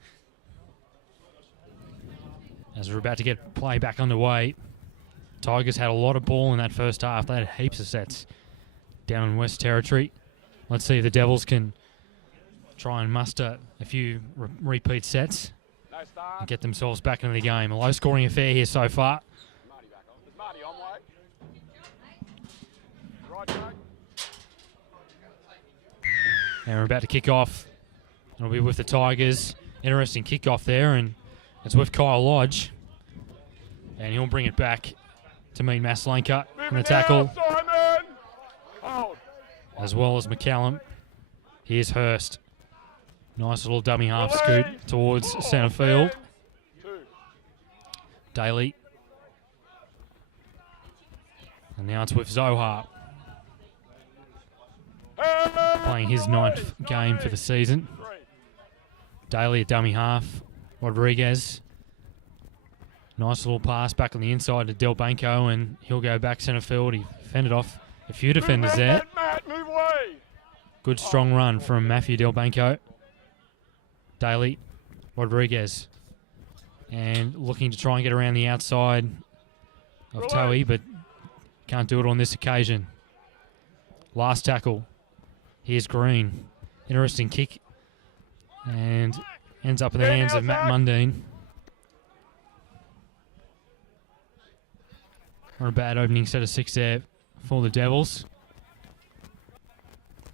As we're about to get play back underway, Tigers had a lot of ball in that first half. They had heaps of sets down in West Territory. Let's see if the Devils can try and muster a few repeat sets No start. and get themselves back into the game. A low-scoring affair here so far. Marty back on. There's Marty on, mate. Right, mate. And we're about to kick off. It'll be with the Tigers. Interesting kick-off there, and it's with Kyle Lodge. And he'll bring it back to meet Maslenka in the tackle, Simon! Hold. as well as McCallum. Here's Hurst. Nice little dummy half scoot towards centre field. 2. Daly. And now it's with Zohar, playing his 9th game for the season. 3. Daly at dummy half. Rodriguez. Nice little pass back on the inside to Del Banco, and he'll go back centre field. He fended off a few defenders there. Mate, move away. Good strong run from Matthew Delbanco. Daly, Rodriguez. And looking to try and get around the outside of Toei, but can't do it on this occasion. Last tackle. Here's Green. Interesting kick. And ends up in the hands of Matt Mundine. Not a bad opening set of 6 there for the Devils.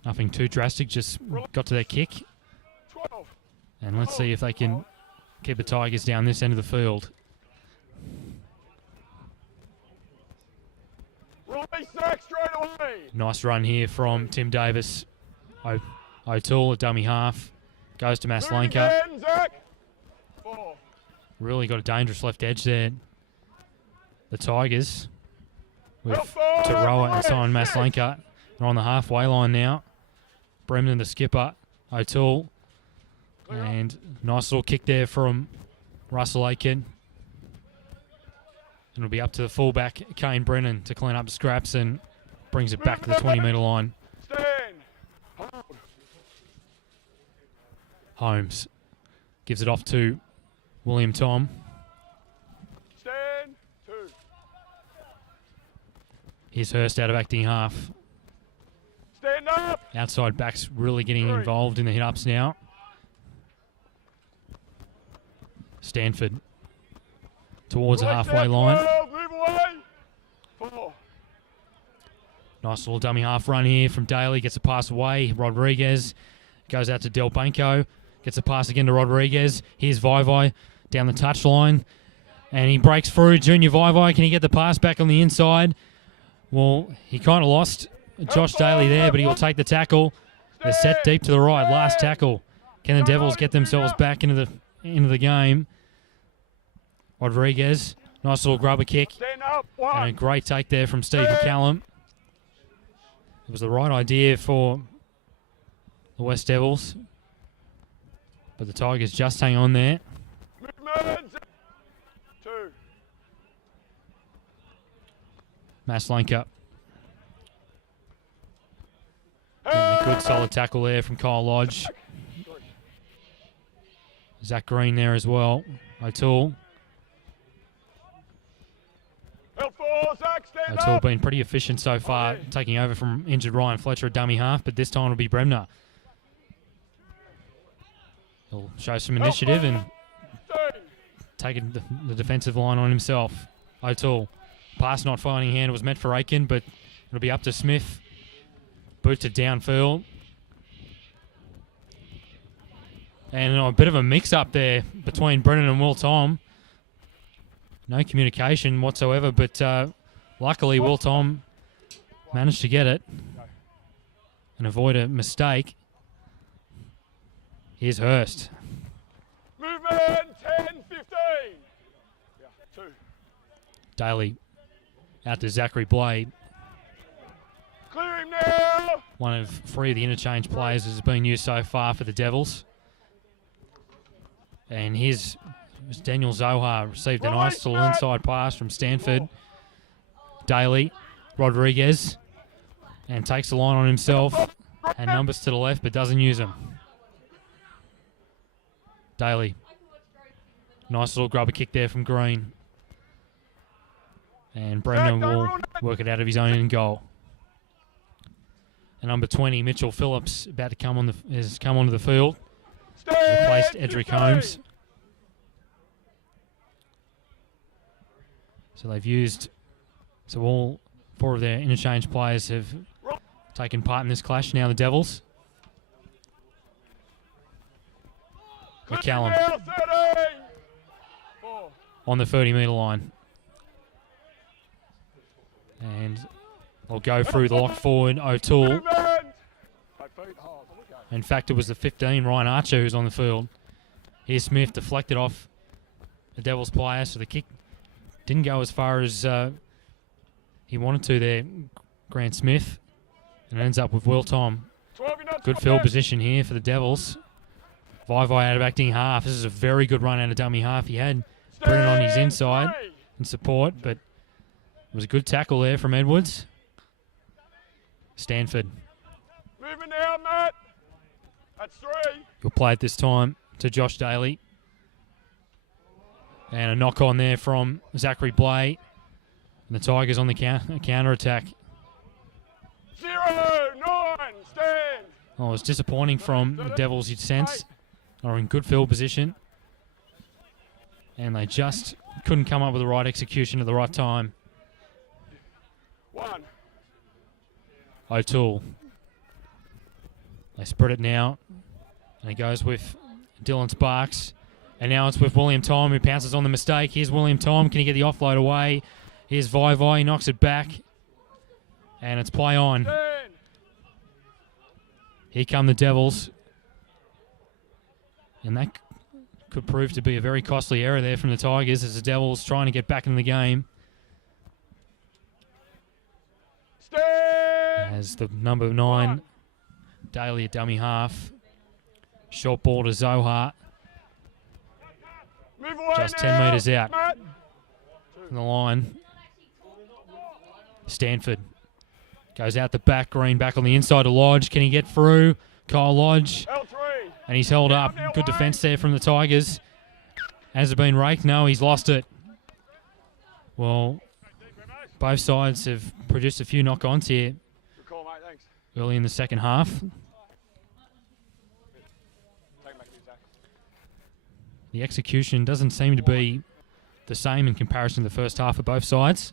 Nothing too drastic, just got to their kick. 12. And let's see if they can keep the Tigers down this end of the field. Release Zach straight away. Nice run here from Tim Davis. O'Toole, a dummy half. Goes to Maslenka. Again, Zach. 4. Really got a dangerous left edge there. The Tigers with Taroa and Simon Maslenka. They're on the halfway line now. Bremner, the skipper. O'Toole. And nice little kick there from Russell Aiken. And it'll be up to the fullback, Kane Brennan, to clean up the scraps and brings it back to the 20-metre line. Stand. Holmes gives it off to William Tom. Stand. 2. Here's Hurst out of acting half. Stand up. Outside backs really getting involved in the hit-ups now. Stanford towards the halfway line. 12. Move away. 4. Nice little dummy half run here from Daly. Gets a pass away. Rodriguez goes out to Delbanco. Gets a pass again to Rodriguez. Here's Vaivai down the touchline. And he breaks through. Junior Vaivai, can he get the pass back on the inside? Well, he kind of lost Josh Daly there, but he will take the tackle. They're set deep to the right. Last tackle. Can the Devils get themselves back into the game? Rodriguez. Nice little grubber kick. Stand up. And a 1. great take there from Steve McCallum. It was the right idea for the West Devils. But the Tigers just hang on there. Movement. 2. Maslenka. And a good solid tackle there from Kyle Lodge. Zach Green there as well. O'Toole. Zach, stand O'Toole up. been pretty efficient so far, taking over from injured Ryan Fletcher, a dummy half, but this time it'll be Bremner. He'll show some initiative and taking the defensive line on himself. O'Toole. Pass not finding hand. It was meant for Aiken, but it'll be up to Smith. Boot it downfield. And a bit of a mix-up there between Brennan and Will Tom. No communication whatsoever, but luckily Will Tom managed to get it and avoid a mistake. Here's Hurst. Movement. 10, 15. Yeah, 2. Daly out to Zachary Blade. Clear him now. One of 3 of the interchange players has been used so far for the Devils. And here's Daniel Zohar, received a nice little inside pass from Stanford. Daly, Rodriguez, and takes the line on himself. And numbers to the left, but doesn't use them. Daly. Nice little grubber kick there from Green. And Brennan will work it out of his own end goal. And number 20, Mitchell Phillips, about to come on has come onto the field. Replaced Edric Holmes. So they've used, so all 4 of their interchange players have taken part in this clash. Now the Devils. McCallum on the 30-metre line. And they'll go through the lock forward, O'Toole. In fact, it was the 15, Ryan Archer, who's on the field. Here's Smith, deflected off the Devils player, so the kick didn't go as far as he wanted to there, Grant Smith. And it ends up with Will Tom. Good field position here for the Devils. Vaivai out of acting half. This is a very good run out of dummy half. He had Brennan on his inside in support, but it was a good tackle there from Edwards. Stanford Moving now, Matt. That's 3. He'll play it this time to Josh Daly. And a knock on there from Zachary Blay. And the Tigers on the counter attack. 0, 9, stand. Oh, it was disappointing from the Devils, you'd sense. Are in good field position. And they just couldn't come up with the right execution at the right time. 1. O'Toole. They spread it now. And he goes with Dylan Sparks. And now it's with William Tom, who pounces on the mistake. Here's William Tom. Can he get the offload away? Here's Vai. He knocks it back. And it's play on. Stand. Here come the Devils. And that could prove to be a very costly error there from the Tigers as the Devils trying to get back in the game. Stand. As the number 9, Daly at dummy half. Short ball to Zohar. Move away Just now, 10 metres out Matt. from the line. Stanford goes out the back. Green back on the inside to Lodge. Can he get through? Kyle Lodge. L3. And he's held up. Good defence there from the Tigers. Has it been raked? No, he's lost it. Well, both sides have produced a few knock-ons here Good call, mate. Thanks. early in the second half. Take him back to you, Zach. The execution doesn't seem to be the same in comparison to the first half of both sides.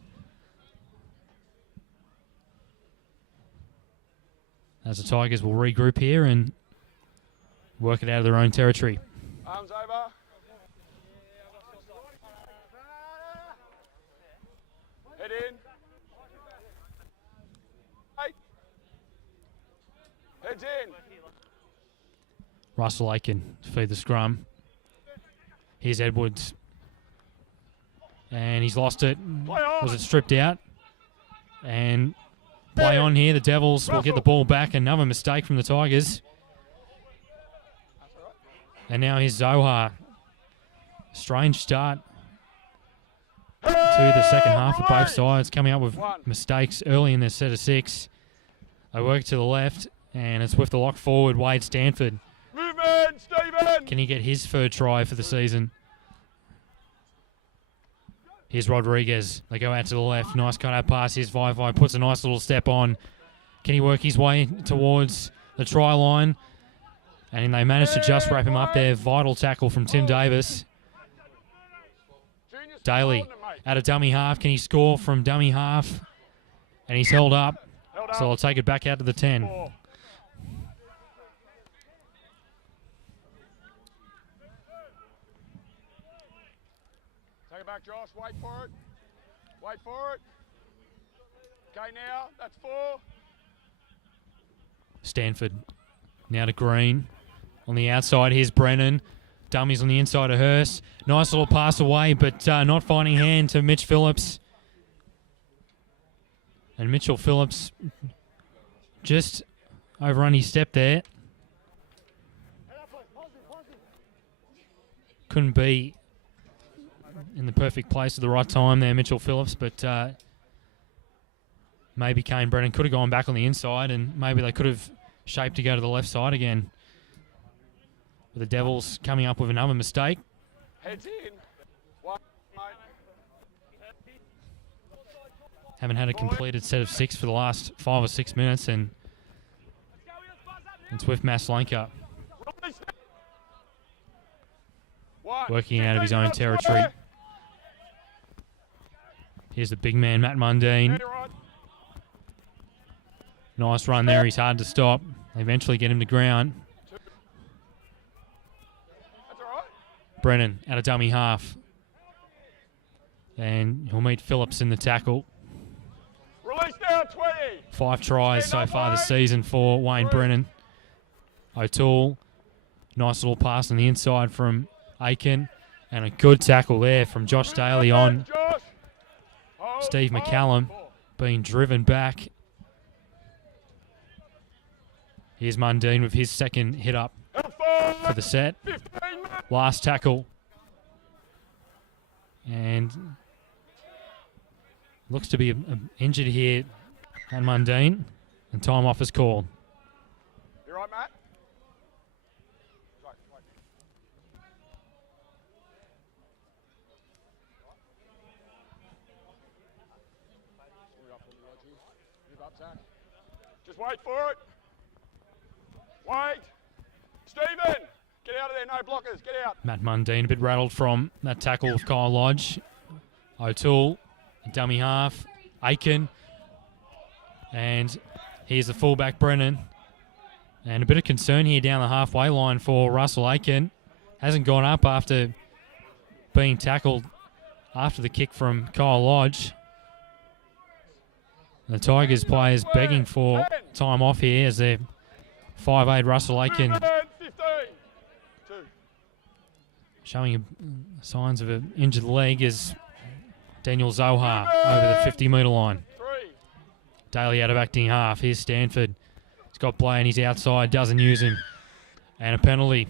As the Tigers will regroup here and work it out of their own territory. Arms over. Head in. Hey. Heads in. Russell Aiken to feed the scrum. Here's Edwards. And he's lost it. Play on. Was it stripped out? And play on here. The Devils will get the ball back. Another mistake from the Tigers. And now here's Zohar. Strange start to the second half of both sides, coming up with mistakes early in their set of 6. They work to the left, and it's with the lock forward, Wade Stanford. Movement, Stephen. Can he get his third try for the season? Here's Rodriguez. They go out to the left. Nice cut-out pass. Here's Vai. Puts a nice little step on. Can he work his way towards the try line? And they managed to just wrap him up there. Vital tackle from Tim Davis. Daly out of dummy half. Can he score from dummy half? And he's held up. So I'll take it back out to the 10. Take it back, Josh. Wait for it. Wait for it. Okay, now. That's 4. Stanford now to Green. On the outside, here's Brennan. Dummies on the inside of Hurst. Nice little pass away, but not finding hand to Mitch Phillips. And Mitchell Phillips just overrun his step there. Couldn't be in the perfect place at the right time there, Mitchell Phillips, but maybe Kane Brennan could have gone back on the inside and maybe they could have shaped to go to the left side again. With the Devils coming up with another mistake. Heads in. One, mate. Haven't had a completed set of 6 for the last 5 or 6 minutes, and it's with Maslanka working out of his own territory. Here's the big man, Matt Mundine. Nice run there. He's hard to stop. They eventually get him to ground. Brennan out of dummy half. And he'll meet Phillips in the tackle. Release now, 20. 5 tries so far this season for Wayne Brennan. O'Toole. Nice little pass on the inside from Aiken. And a good tackle there from Josh Daly on Steve McCallum. Being driven back. Here's Mundine with his second hit up for the set. Last tackle. And looks to be injured here at Mundine. And time off is called. right, Matt? Right, right. Move up, Zach. Just wait for it. Wait. Stephen, get out of there. No blockers. Get out. Matt Mundine a bit rattled from that tackle of Kyle Lodge. O'Toole, dummy half. Aiken. And here's the fullback, Brennan. And a bit of concern here down the halfway line for Russell Aiken. Hasn't gone up after being tackled after the kick from Kyle Lodge. The Tigers players begging for time off here as their 5'8" Russell Aiken showing signs of an injured leg as Daniel Zohar over the 50-metre line. Daly out of acting half. Here's Stanford. He's got play and he's outside, doesn't use him. And a penalty.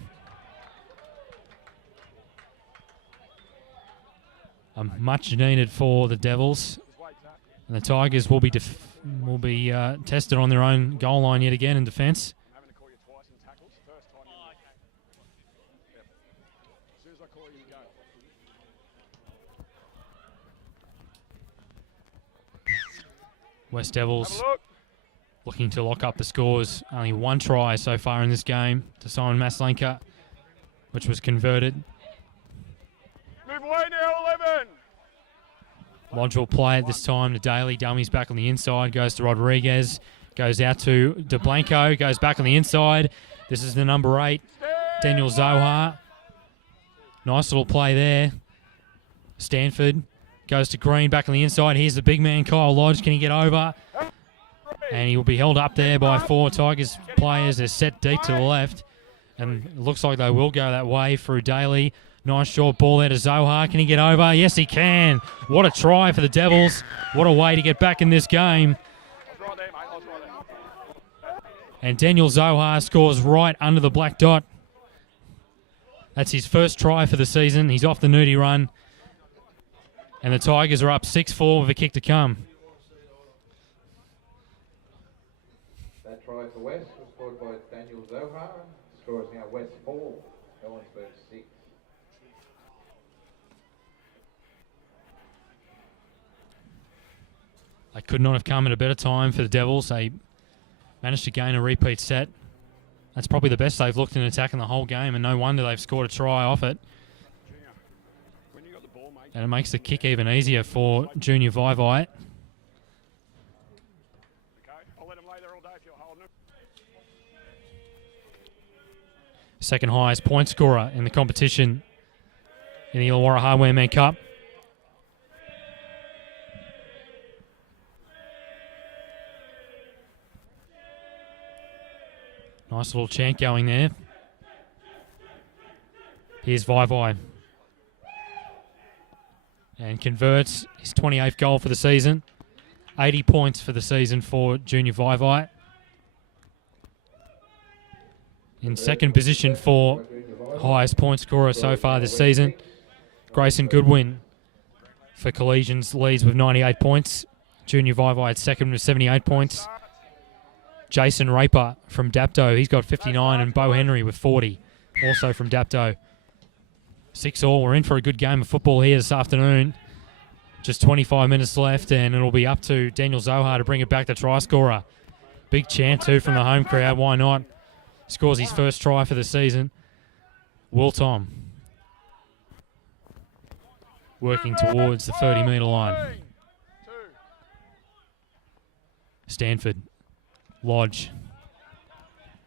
Much needed for the Devils. And the Tigers will be tested on their own goal line yet again in defence. West Devils looking to lock up the scores. Only one try so far in this game to Simon Maslenka, which was converted. Move away now, 11. Lodge will play at this time to Daly. Dummies back on the inside. Goes to Rodriguez. Goes out to DeBlanco. Goes back on the inside. This is the number 8, Daniel Zohar. Nice little play there. Stanford goes to Green back on the inside. Here's the big man, Kyle Lodge. Can he get over? And he will be held up there by 4 Tigers players. They're set deep to the left. And it looks like they will go that way through Daly. Nice short ball there to Zohar. Can he get over? Yes, he can. What a try for the Devils. What a way to get back in this game. And Daniel Zohar scores right under the black dot. That's his first try for the season. He's off the nudie run. And the Tigers are up 6-4 with a kick to come. That try for West was scored by Daniel Zohar. The score is now West 4, Helensburgh 6. They could not have come at a better time for the Devils. They managed to gain a repeat set. That's probably the best they've looked in attack in the whole game, and no wonder they've scored a try off it. And it makes the kick even easier for Junior Vivite. Second highest point scorer in the competition in the Illawarra Hardware Cup. Nice little chant going there. Here's Vivai. And converts his 28th goal for the season. 80 points for the season for Junior Vivai. In second position for highest point scorer so far this season. Grayson Goodwin for Collegians leads with 98 points. Junior Vivai at second with 78 points. Jason Raper from Dapto, he's got 59, and Bo Henry with 40, also from Dapto. 6-all, we're in for a good game of football here this afternoon. Just 25 minutes left, and it'll be up to Daniel Zohar to bring it back to try scorer. Big chant too from the home crowd, why not? Scores his first try for the season. Will Tom working towards the 30-metre line. Stanford. Lodge.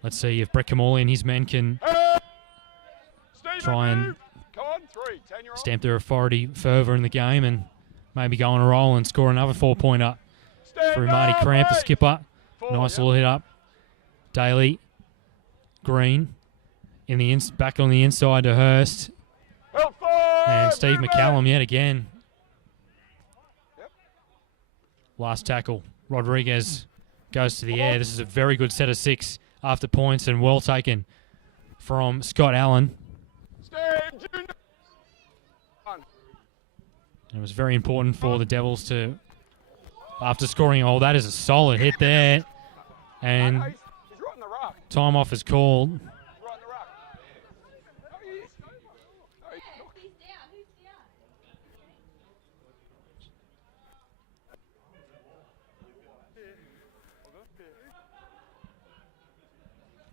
Let's see if Brett Kamali and his men can try and stamp their authority further in the game and maybe go on a roll and score another 4-pointer through Marty Cramp, the skipper. Nice little hit up. Daly. Green. Back on the inside to Hurst. And Steve McCallum yet again. Last tackle. Rodriguez goes to the air. This is a very good set of 6 after points and well taken from Scott Allen. It was very important for the Devils to, after scoring, that is a solid hit there. And Time off is called.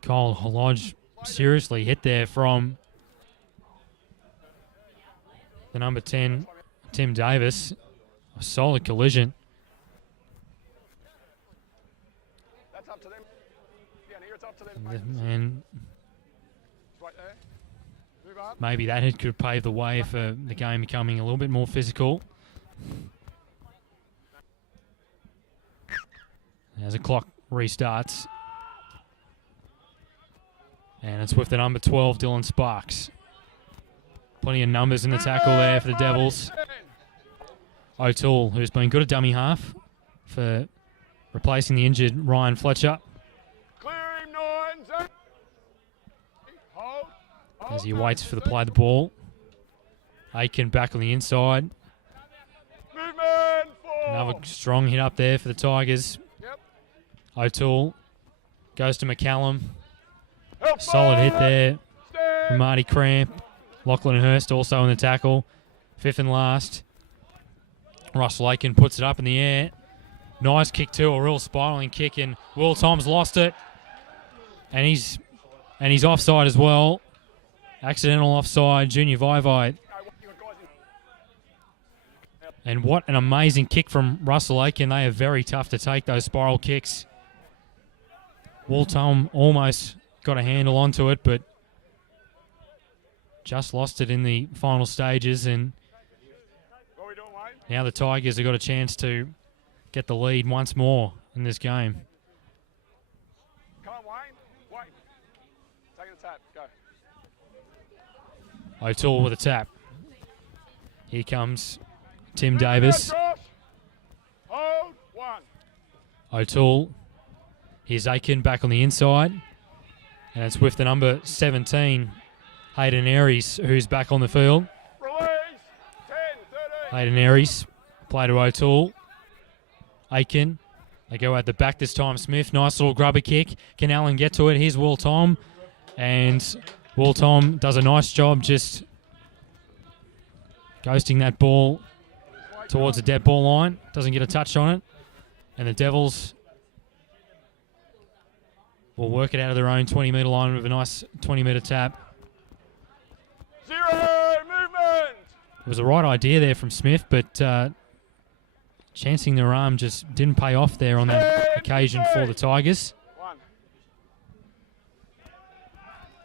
Cole Lodge seriously hit there from the number 10, Tim Davis. A solid collision. That's up to them. Down here, it's up to them. And Right there. Move up. maybe that hit could pave the way for the game becoming a little bit more physical. As the clock restarts. And it's with the number 12, Dylan Sparks. Plenty of numbers in the tackle there for the Devils. O'Toole, who's been good at dummy half for replacing the injured Ryan Fletcher. Clear him, 9. Hold. As he waits for the play of the ball. Aiken back on the inside. Movement. 4. Another strong hit up there for the Tigers. Yep. O'Toole goes to McCallum. Help Solid hit there Stand. from Marty Cramp. Lachlan Hurst also in the tackle. Fifth and last. Russell Aiken puts it up in the air. Nice kick too, a real spiraling kick, and Will Tom's lost it. And he's offside as well. Accidental offside, Junior Vivai. And what an amazing kick from Russell Aiken. They are very tough to take, those spiral kicks. Will Tom almost got a handle onto it, but just lost it in the final stages. And What are we doing, Wayne? now the Tigers have got a chance to get the lead once more in this game. Come on, Wayne. Wayne. Taking the tap. Go. O'Toole with a tap. Here comes Tim Davis. Josh. Hold. 1. O'Toole. Here's Aiken back on the inside. And it's with the number 17, Hayden Aries, who's back on the field. Release. 10, 13. Hayden Aries, play to O'Toole. Aiken, they go at the back this time. Smith, nice little grubber kick. Can Allen get to it? Here's Will Tom. And Will Tom does a nice job just ghosting that ball towards the dead ball line. Doesn't get a touch on it. And the Devils will work it out of their own 20-metre line with a nice 20-metre tap. 0. Movement. It was the right idea there from Smith, but chancing their arm just didn't pay off there on that occasion for the Tigers. 1.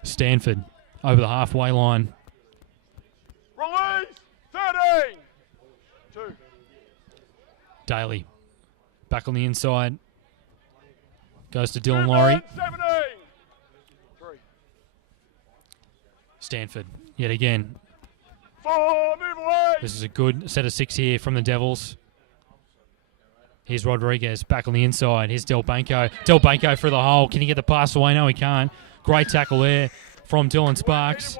Stanford over the halfway line. Release. 13. 2. Daly back on the inside. Goes to Dylan Laurie. 17. 3. Stanford yet again. 4. Move away. This is a good set of 6 here from the Devils. Here's Rodriguez back on the inside. Here's Del Banco. Del Banco through the hole. Can he get the pass away? No, he can't. Great tackle there from Dylan Sparks.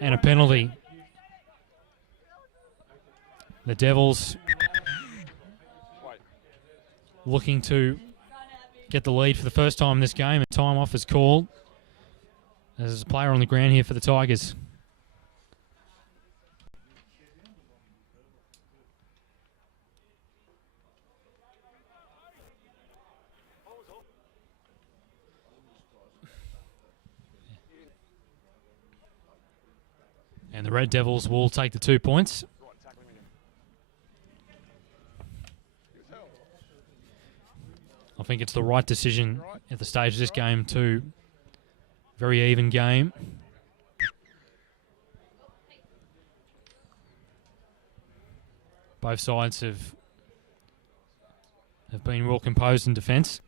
And a penalty. The Devils looking to get the lead for the first time in this game. And time off is called. There's a player on the ground here for the Tigers. And the Red Devils will take the 2 points. I think it's the right decision at the stage of this game too. Very even game. Both sides have been well composed in defence.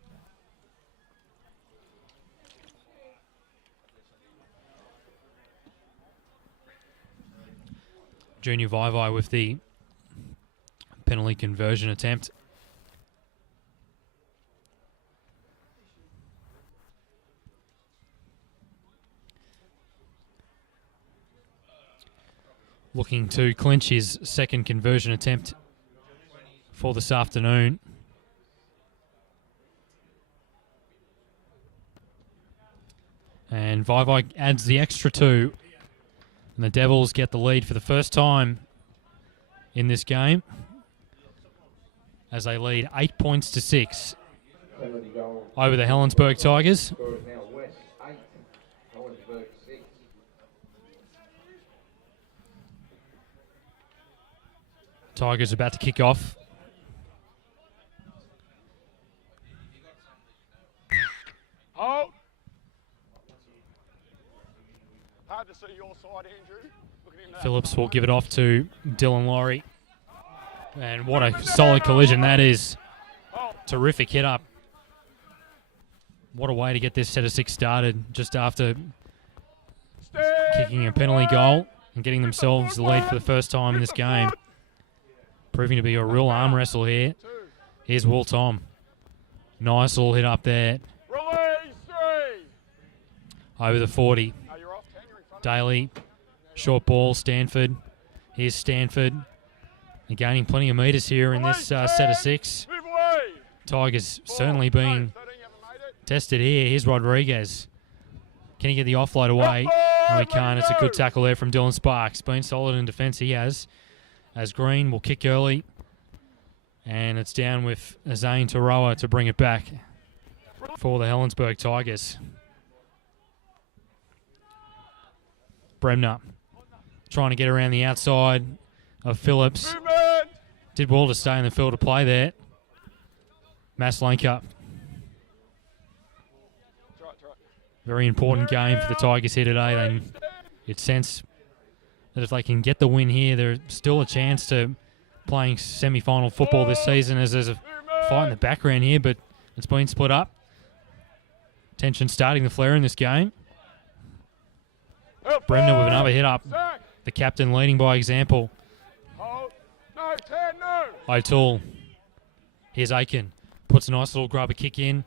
Junior Vivai with the penalty conversion attempt. Looking to clinch his second conversion attempt for this afternoon. And Vivai adds the extra 2. And the Devils get the lead for the first time in this game as they lead 8 points to 6 Penalty goal. over the Helensburgh Tigers. Score is now West 8, Helensburgh 6. Tigers about to kick off. Hold. Hard to see your side, Andrew. Look at him there. Phillips will give it off to Dylan Laurie. And what a solid collision that is. Terrific hit up. What a way to get this set of 6 started just after kicking a penalty goal and getting themselves the lead for the first time in this game. Proving to be a real arm wrestle here. Here's Will Tom. Nice little hit up there. Release 3. Over the 40. No, you're off 10. You're in front. Daly. Short ball, Stanford. Here's Stanford. They're gaining plenty of metres here in this set of 6. Move away. Tigers certainly being 13, you haven't made it. tested here. Here's Rodriguez. Can he get the offload away? No, he can't. It's a good tackle there from Dylan Sparks. Been solid in defence, he has. As Green will kick early. And it's down with Zane Taroa to bring it back for the Helensburgh Tigers. Bremner trying to get around the outside of Phillips. Movement. Did well to stay in the field of play there. Maslenka. That's right. Very important game for the Tigers here today. You'd sense that if they can get the win here, there's still a chance to playing semi-final football this season, as there's a fight in the background here, but it's been split up. Tension starting to flare in this game. Bremner with another hit up. The captain leading by example. Hold. No, 10, no. O'Toole. Here's Aiken. Puts a nice little grubber kick in.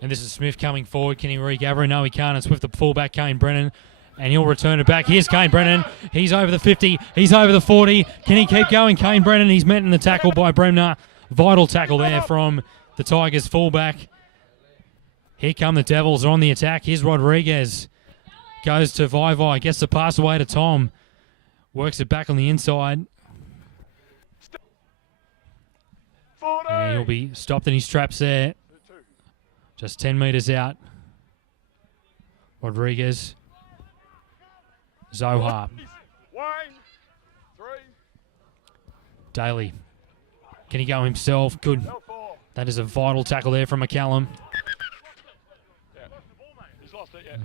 And this is Smith coming forward. Can he regather? No, he can't. It's with the fullback, Kane Brennan. And he'll return it back. Here's Kane Brennan. He's over the 50. He's over the 40. Can he keep going? Kane Brennan, he's met in the tackle by Bremner. Vital tackle there from the Tigers fullback. Here come the Devils on the attack. Here's Rodriguez. Goes to Vivai. Gets the pass away to Tom. Works it back on the inside. 40. And he'll be stopped in his traps there. Just 10 metres out. Rodriguez. Zohar. Wayne. 3. Daly. Can he go himself? Good. L4. That is a vital tackle there from McCallum. Yeah. He's lost it, yeah.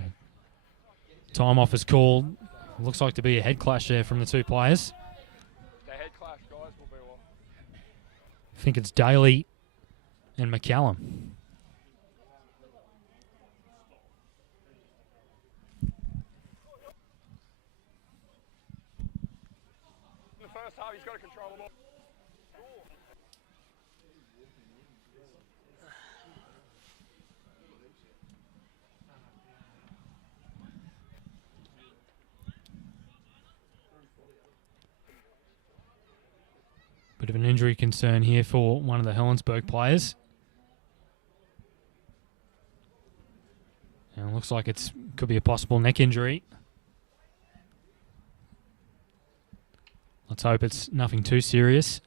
Time off is called. Looks like to be a head clash there from the two players. The head clash, guys, will be off. I think it's Daly and McCallum. In the first half, he's got to control the ball. Bit of an injury concern here for one of the Helensburgh players. And it looks like it could be a possible neck injury. Let's hope it's nothing too serious.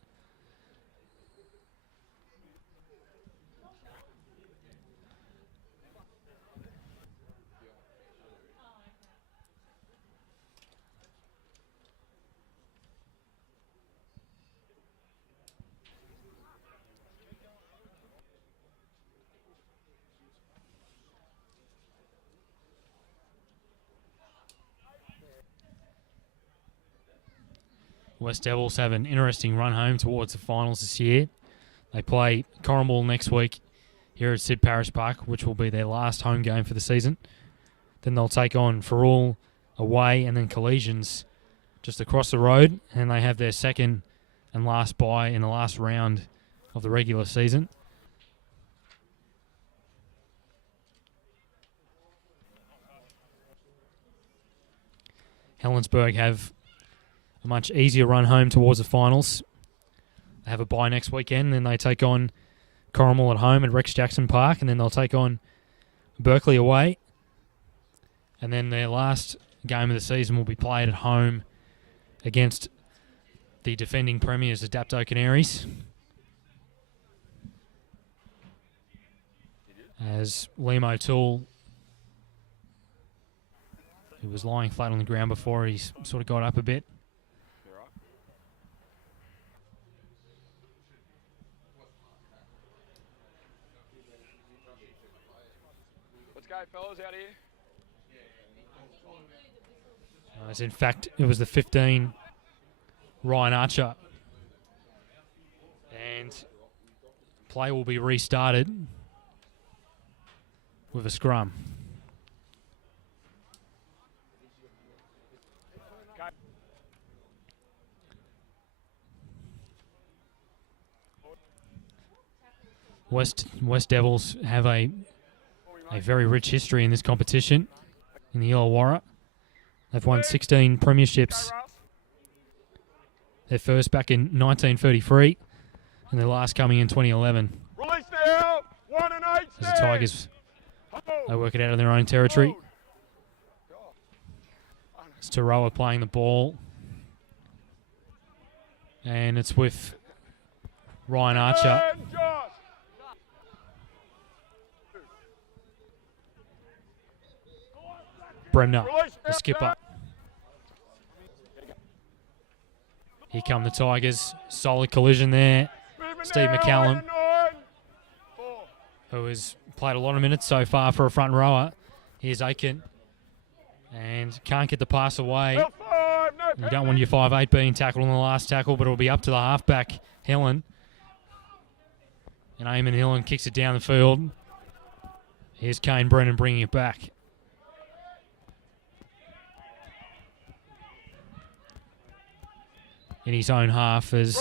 West Devils have an interesting run home towards the finals this year. They play Corrimal next week here at Sid Parish Park, which will be their last home game for the season. Then they'll take on Farrell away and then Collegians just across the road. And they have their second and last bye in the last round of the regular season. Helensburgh have a much easier run home towards the finals. They have a bye next weekend, then they take on Corrimal at home at Rex Jackson Park, and then they'll take on Berkeley away. And then their last game of the season will be played at home against the defending premiers, the Dapto Canaries. As Liam O'Toole, who was lying flat on the ground before, he's sort of got up a bit. Let's go, fellas, out here. As in fact, it was the 15, Ryan Archer. And play will be restarted with a scrum. West Devils have a very rich history in this competition in the Illawarra. They've won 16 premierships. Their first back in 1933 and their last coming in 2011. Release now! 1 and 8. As the Tigers, they work it out of their own territory. It's Taroa playing the ball. And it's with Ryan Archer. Bremner, the skipper. Here come the Tigers. Solid collision there. Steve McCallum, who has played a lot of minutes so far for a front rower. Here's Aiken. And can't get the pass away. You don't want your 5'8" being tackled on the last tackle, but it'll be up to the halfback, Helen. And Eamon Hillen kicks it down the field. Here's Kane Brennan bringing it back. In his own half as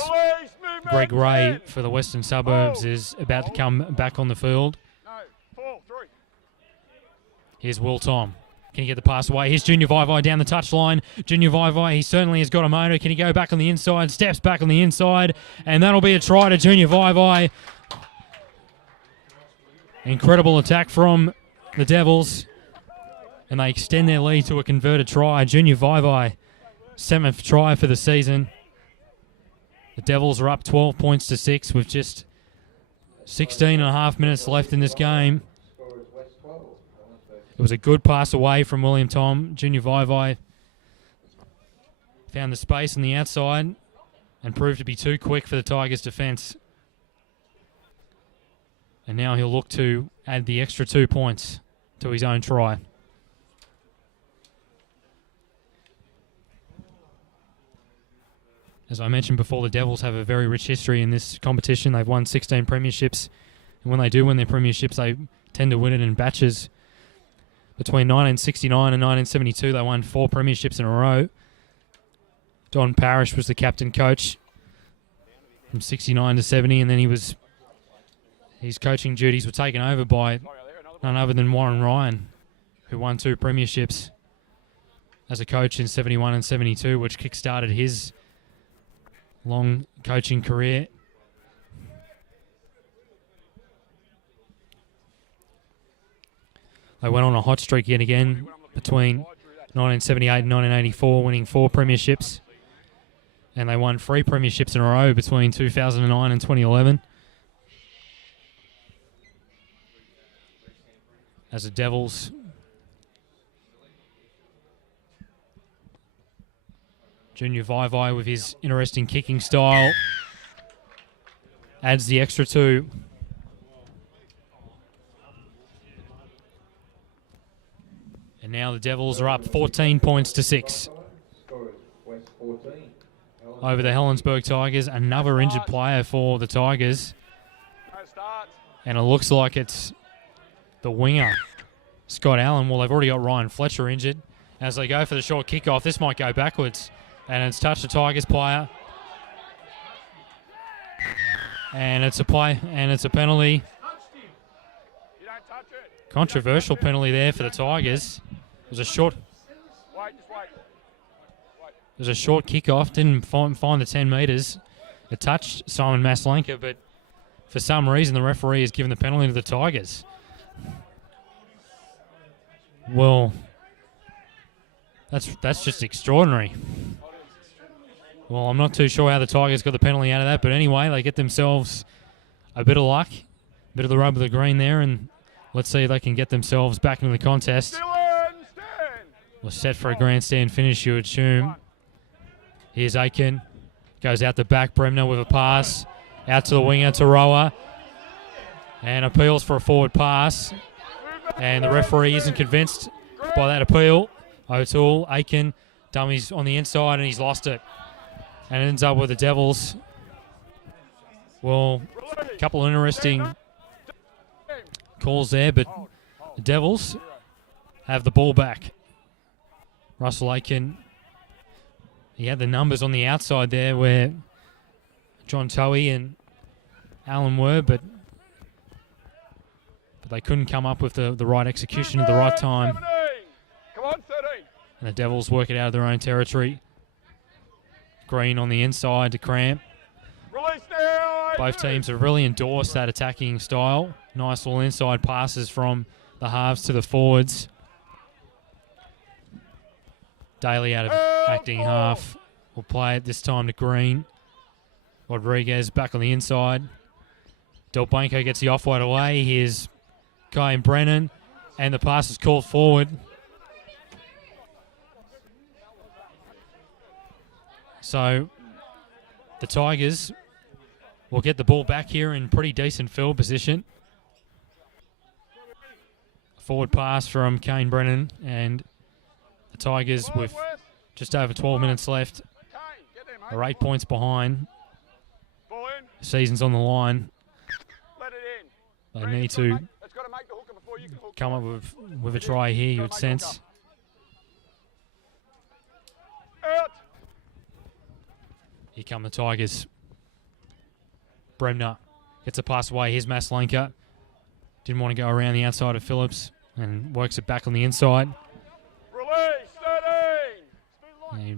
Greg Ray for the Western Suburbs is about to come back on the field. Here's Will Tom. Can he get the pass away? Here's Junior Vaivai down the touchline. Junior Vaivai, he certainly has got a motor. Can he go back on the inside? Steps back on the inside. And that'll be a try to Junior Vaivai. Incredible attack from the Devils. And they extend their lead to a converted try. Junior Vaivai, 7th try for the season. The Devils are up 12 points to 6 with just 16 and a half minutes left in this game. It was a good pass away from William Tom. Junior Vaivai found the space on the outside and proved to be too quick for the Tigers' defence. And now he'll look to add the extra 2 points to his own try. As I mentioned before, the Devils have a very rich history in this competition. They've won 16 premierships. And when they do win their premierships, they tend to win it in batches. Between 1969 and 1972, they won 4 premierships in a row. Don Parrish was the captain coach from 69 to 70, and then his coaching duties were taken over by none other than Warren Ryan, who won 2 premierships as a coach in 71 and 72, which kick-started his long coaching career. They went on a hot streak yet again between 1978 and 1984, winning 4 premierships. And they won 3 premierships in a row between 2009 and 2011. As the Devils Junior Vaivai with his interesting kicking style adds the extra 2. And now the Devils are up 14 points to 6 over the Helensburgh Tigers. Another injured player for the Tigers. And it looks like it's the winger, Scott Allen. Well, they've already got Ryan Fletcher injured. As they go for the short kickoff, this might go backwards. And it's touched the Tigers player. And it's a play, and it's a penalty. Controversial penalty there for the Tigers. It was a short. It was a short kickoff. Didn't find the 10 metres. It touched Simon Maslanka, but for some reason the referee has given the penalty to the Tigers. Well, That's just extraordinary. Well, I'm not too sure how the Tigers got the penalty out of that, but anyway, they get themselves a bit of luck, a bit of the rub of the green there, and let's see if they can get themselves back into the contest. We're set for a grandstand finish, you would assume. Here's Aiken. Goes out the back, Bremner with a pass. Out to the winger, to Roa. And appeals for a forward pass. And the referee isn't convinced by that appeal. O'Toole, Aiken, dummies on the inside, and he's lost it. And it ends up with the Devils. Well, a couple of interesting calls there, but the Devils have the ball back. Russell Aiken, he had the numbers on the outside there where John Towie and Allen were, but they couldn't come up with the right execution at the right time. Come on, 13. And the Devils work it out of their own territory. Green on the inside to Cramp. Release now. Both teams have really endorsed that attacking style. Nice little inside passes from the halves to the forwards. Daly out of acting half. Will play it this time to Green. Rodriguez back on the inside. Delbanco gets the off-white away. Here's Kai and Brennan. And the pass is called forward. So the Tigers will get the ball back here in pretty decent field position. Forward pass from Kane Brennan, and the Tigers with just over 12 minutes left are 8 points behind. The season's on the line. They need to come up with a try here, you would sense. Here come the Tigers. Bremner gets a pass away. Here's Maslenka. Didn't want to go around the outside of Phillips and works it back on the inside. He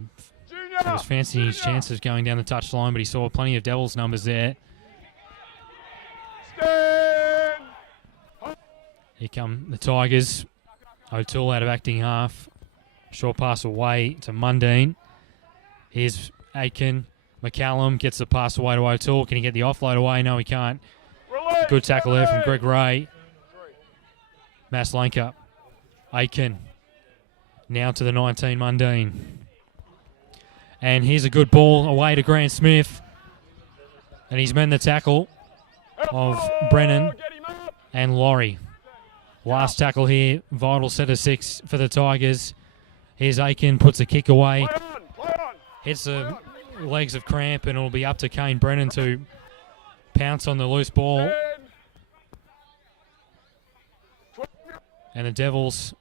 was fancying his chances going down the touchline, but he saw plenty of Devils numbers there. Here come the Tigers. O'Toole out of acting half. Short pass away to Mundine. Here's Aiken. McCallum gets the pass away to O'Toole. Can he get the offload away? No, he can't. Good tackle there from Greg Ray. Maslenka. Aiken. Now to the 19, Mundine. And here's a good ball away to Grant Smith. And he's mended the tackle of Brennan and Laurie. Last tackle here. Vital set of 6 for the Tigers. Here's Aiken. Puts a kick away. Hits the legs of Cramp, and it'll be up to Kane Brennan to pounce on the loose ball. And the Devils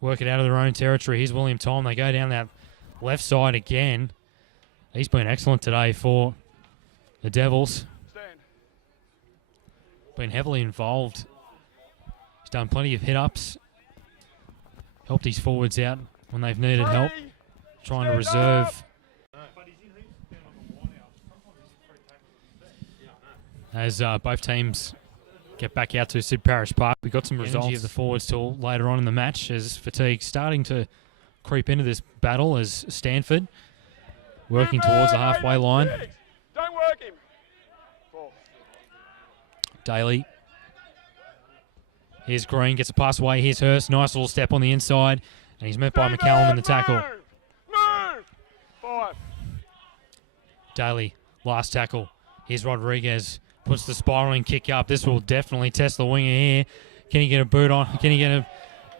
work it out of their own territory. Here's William Tom. They go down that left side again. He's been excellent today for the Devils. Been heavily involved. He's done plenty of hit-ups. Helped his forwards out when they've needed help. Trying to reserve. As both teams get back out to Sid Parish Park, we got some results of the forwards till later on in the match as fatigue starting to creep into this battle as Stanford working towards the halfway line. Don't work him. Daly. Here's Green, gets a pass away. Here's Hurst. Nice little step on the inside, and he's met by McCallum in the tackle. Move. 5. Daly, last tackle. Here's Rodriguez. Puts the spiraling kick up. This will definitely test the winger here. Can he get a boot on? Can he get a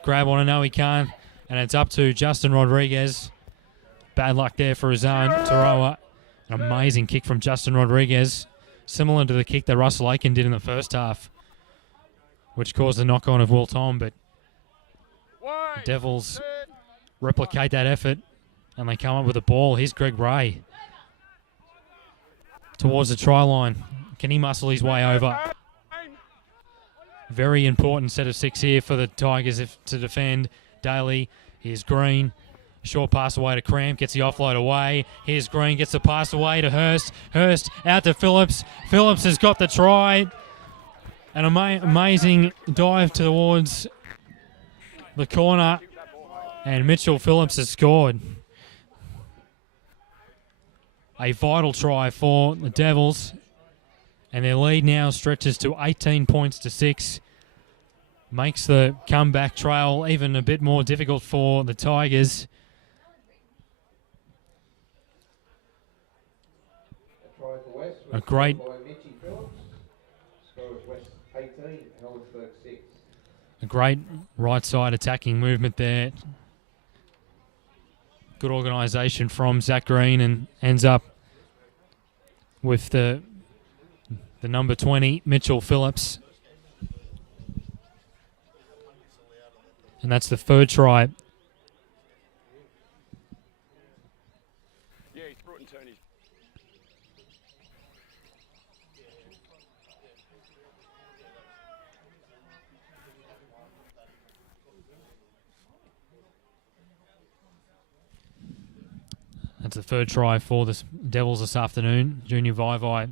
grab on it? No, he can't. And it's up to Justin Rodriguez. Bad luck there for his own. Taroa. An amazing kick from Justin Rodriguez. Similar to the kick that Russell Aiken did in the first half, which caused the knock-on of Will Tom. But the Devils replicate that effort, and they come up with a ball. Here's Greg Ray towards the try line. Can he muscle his way over? Very important set of 6 here for the Tigers to defend. Daly, here's Green. Short pass away to Cramp, gets the offload away. Here's Green, gets the pass away to Hurst. Hurst out to Phillips. Phillips has got the try. An amazing dive towards the corner. And Mitchell Phillips has scored. A vital try for the Devils. And their lead now stretches to 18 points to 6. Makes the comeback trail even a bit more difficult for the Tigers. A great right side attacking movement there. Good organisation from Zach Green, and ends up with the number 20, Mitchell Phillips. And that's the third try. Yeah, he threw it and turned his... That's the third try for the Devils this afternoon. Junior Vaivai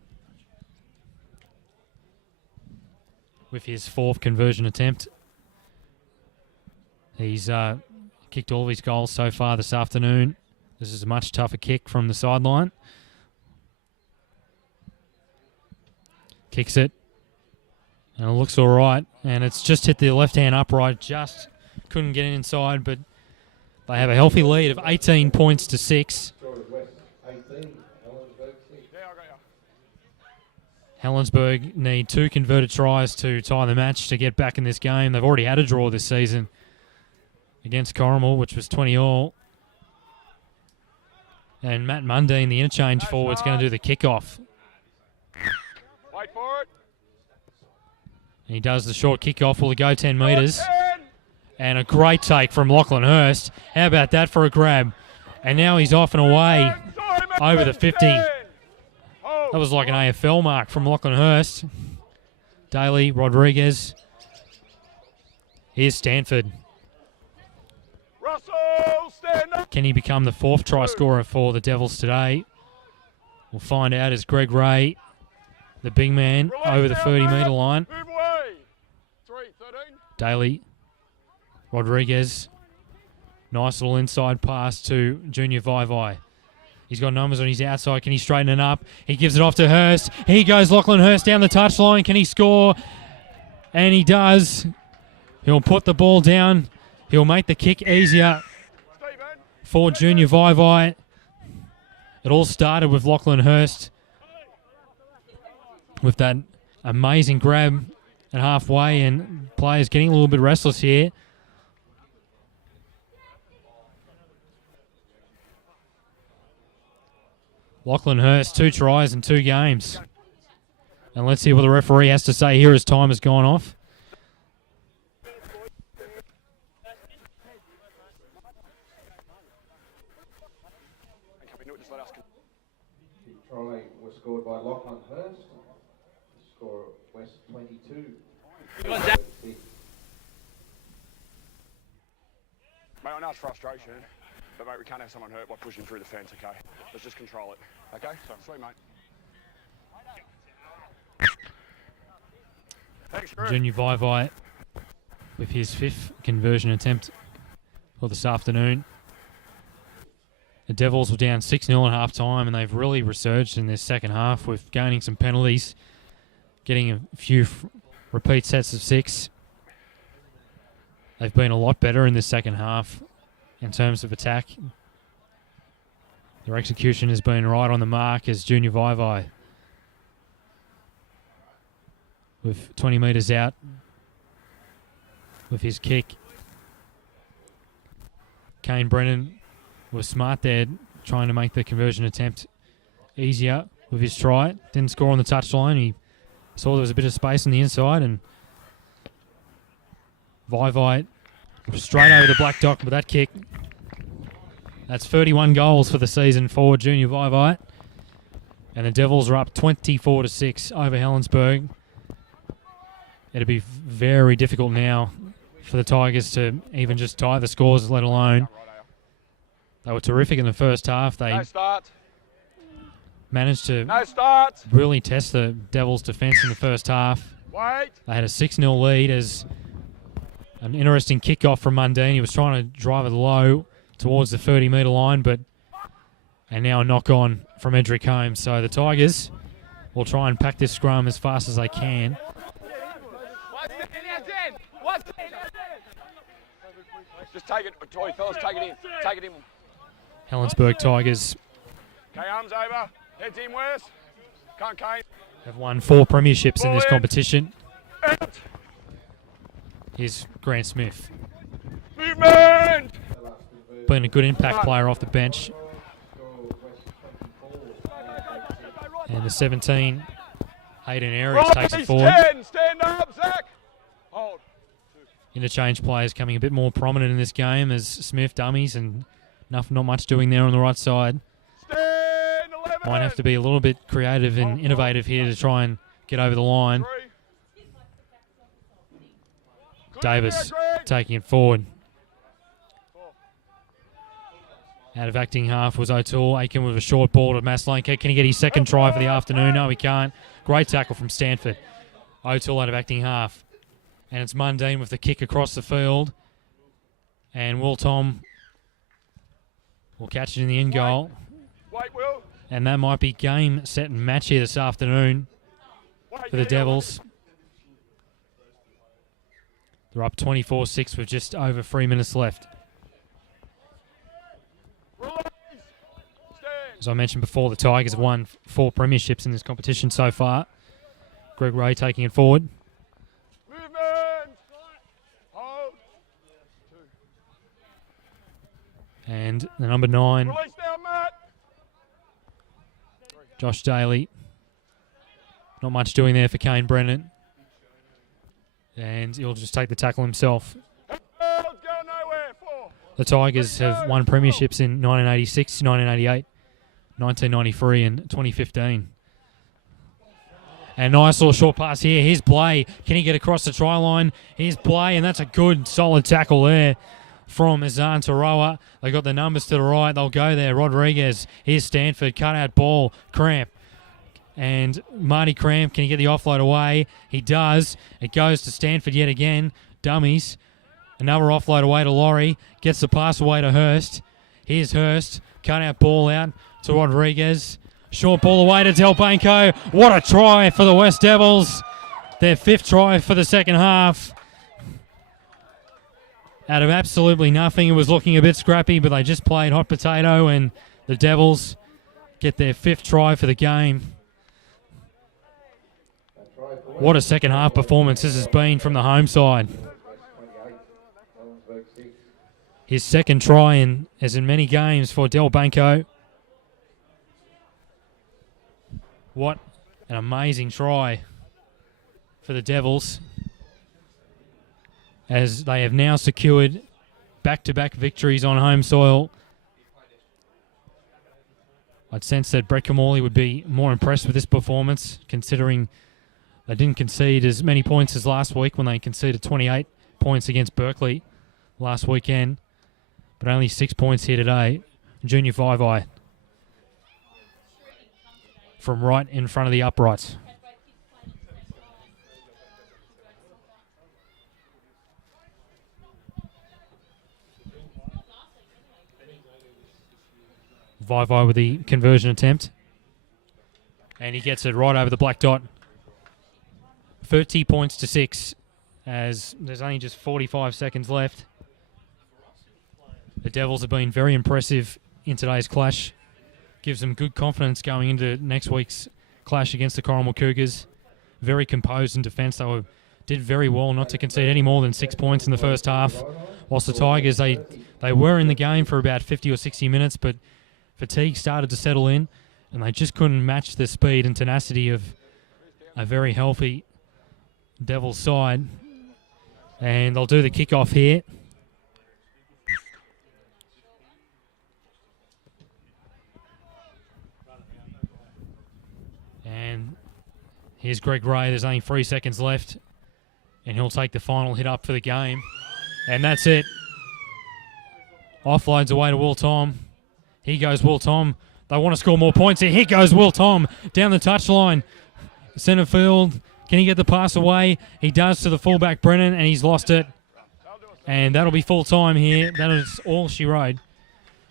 with his fourth conversion attempt. He's kicked all of his goals so far this afternoon. This is a much tougher kick from the sideline. Kicks it. And it looks all right. And it's just hit the left-hand upright. Just couldn't get it inside, but they have a healthy lead of 18 points to 6. Helensburgh need 2 converted tries to tie the match to get back in this game. They've already had a draw this season against Corrimal, which was 20-all. And Matt Mundine, the interchange forward, is going to do the kickoff. Wait for it. And he does the short kickoff. Will it go 10 metres? And a great take from Lachlan Hurst. How about that for a grab? And now he's off and away over the 50. That was like an AFL mark from Lachlan Hurst. Daly, Rodriguez. Here's Stanford. Russell, stand up. Can he become the 4th try scorer for the Devils today? We'll find out as Greg Ray, the big man, over the 30-metre line. Move away. 3-13. Daly, Rodriguez. Nice little inside pass to Junior Vaivai. He's got numbers on his outside. Can he straighten it up? He gives it off to Hurst. Here goes Lachlan Hurst down the touchline. Can he score? And he does. He'll put the ball down. He'll make the kick easier for Junior Vaivai. It all started with Lachlan Hurst with that amazing grab at halfway, and players getting a little bit restless here. Lachlan Hurst, 2 tries in 2 games. And let's see what the referee has to say here as time has gone off. The try was scored by Lachlan Hurst. Score West 22. Mate, I know it's frustration, but mate, we can't have someone hurt by pushing through the fence, okay? Let's just control it, okay? Sweet, mate. Thanks, Drew. Junior Vaivai with his 5th conversion attempt for this afternoon. The Devils were down 6-0 at half-time, and they've really resurged in this second half with gaining some penalties, getting a few repeat sets of 6. They've been a lot better in this second half in terms of attack. Their execution has been right on the mark as Junior Vaivai with 20 metres out with his kick. Kane Brennan was smart there, trying to make the conversion attempt easier with his try. Didn't score on the touchline. He saw there was a bit of space on the inside, and Vaivai straight over the black dock with that kick. That's 31 goals for the season for Junior Vaivai. And the Devils are up 24-6 over Helensburgh. It'll be very difficult now for the Tigers to even just tie the scores, let alone. They were terrific in the first half. They managed to really test the Devils' defence in the first half. Wait. They had a 6-0 lead as An interesting kickoff from Mundine. He was trying to drive it low towards the 30-metre line, and now a knock on from Edric Holmes. So the Tigers will try and pack this scrum as fast as they can. Just take it, Toy fellas, take it in. Take it in. Helensburgh Tigers Okay, arms over. Heads in, Wes. Can't Kane. have won 4 premierships in this Ball in. competition. Out. Here's Grant Smith. Movement! Been a good impact player off the bench. And the 17, Hayden Aries takes it Release forward. 10. Stand up, Zach. Hold. Interchange players coming a bit more prominent in this game as Smith dummies and not much doing there on the right side. Stand 11. Might have to be a little bit creative and innovative here to try and get over the line. 3. Davis Clear, Greg. taking it forward. Out of acting half was O'Toole. Aiken with a short ball to Maslanka. Can he get his second try for the afternoon? No, he can't. Great tackle from Stanford. O'Toole out of acting half. And it's Mundine with the kick across the field. And Will Tom will catch it in the end goal. Wait, Will. And that might be game, set, and match here this afternoon Wait, for the Devils. They're up 24-6 with just over 3 minutes left. Release. Stand. As I mentioned before, the Tigers have won 4 premierships in this competition so far. Greg Ray taking it forward. Movement. Hold. And the number 9, Release now, Matt. Josh Daly. Not much doing there for Kane Brennan. And he'll just take the tackle himself. Go nowhere. 4. The Tigers have won premierships in 1986, 1988, 1993 and 2015. And nice little short pass here. Here's Blay. Can he get across the try line? Here's Blay, and that's a good, solid tackle there from Azan Taroa. They got the numbers to the right. They'll go there. Rodriguez. Here's Stanford. Cut out ball. Cramp. And Marty Cramp, can he get the offload away? He does. It goes to Stanford yet again. Dummies. Another offload away to Laurie. Gets the pass away to Hurst. Here's Hurst. Cut out ball out to Rodriguez. Short ball away to Delbanco. What a try for the West Devils. Their 5th try for the second half. Out of absolutely nothing. It was looking a bit scrappy, but they just played hot potato, and the Devils get their 5th try for the game. What a second half performance this has been from the home side. His 2nd try in as in many games for Delbanco. What an amazing try for the Devils, as they have now secured back-to-back victories on home soil. I'd sense that Brett Camorley would be more impressed with this performance, considering they didn't concede as many points as last week when they conceded 28 points against Berkeley last weekend, but only 6 points here today. Junior Vivai from right in front of the uprights. Vivai with the conversion attempt. And he gets it right over the black dot. 30 points to 6, as there's only just 45 seconds left. The Devils have been very impressive in today's clash. Gives them good confidence going into next week's clash against the Corrimal Cougars. Very composed in defence. They did very well not to concede any more than 6 points in the first half. Whilst the Tigers, they were in the game for about 50 or 60 minutes, but fatigue started to settle in, and they just couldn't match the speed and tenacity of a very healthy Devils side. And they'll do the kickoff here. And here's Greg Ray. There's only 3 seconds left, and he'll take the final hit up for the game. And that's it. Offloads away to Will Tom. Here goes Will Tom. They want to score more points here. Here goes Will Tom down the touchline. Centre field. Can he get the pass away? He does to the fullback Brennan, and he's lost it. And that'll be full time here. That is all she wrote.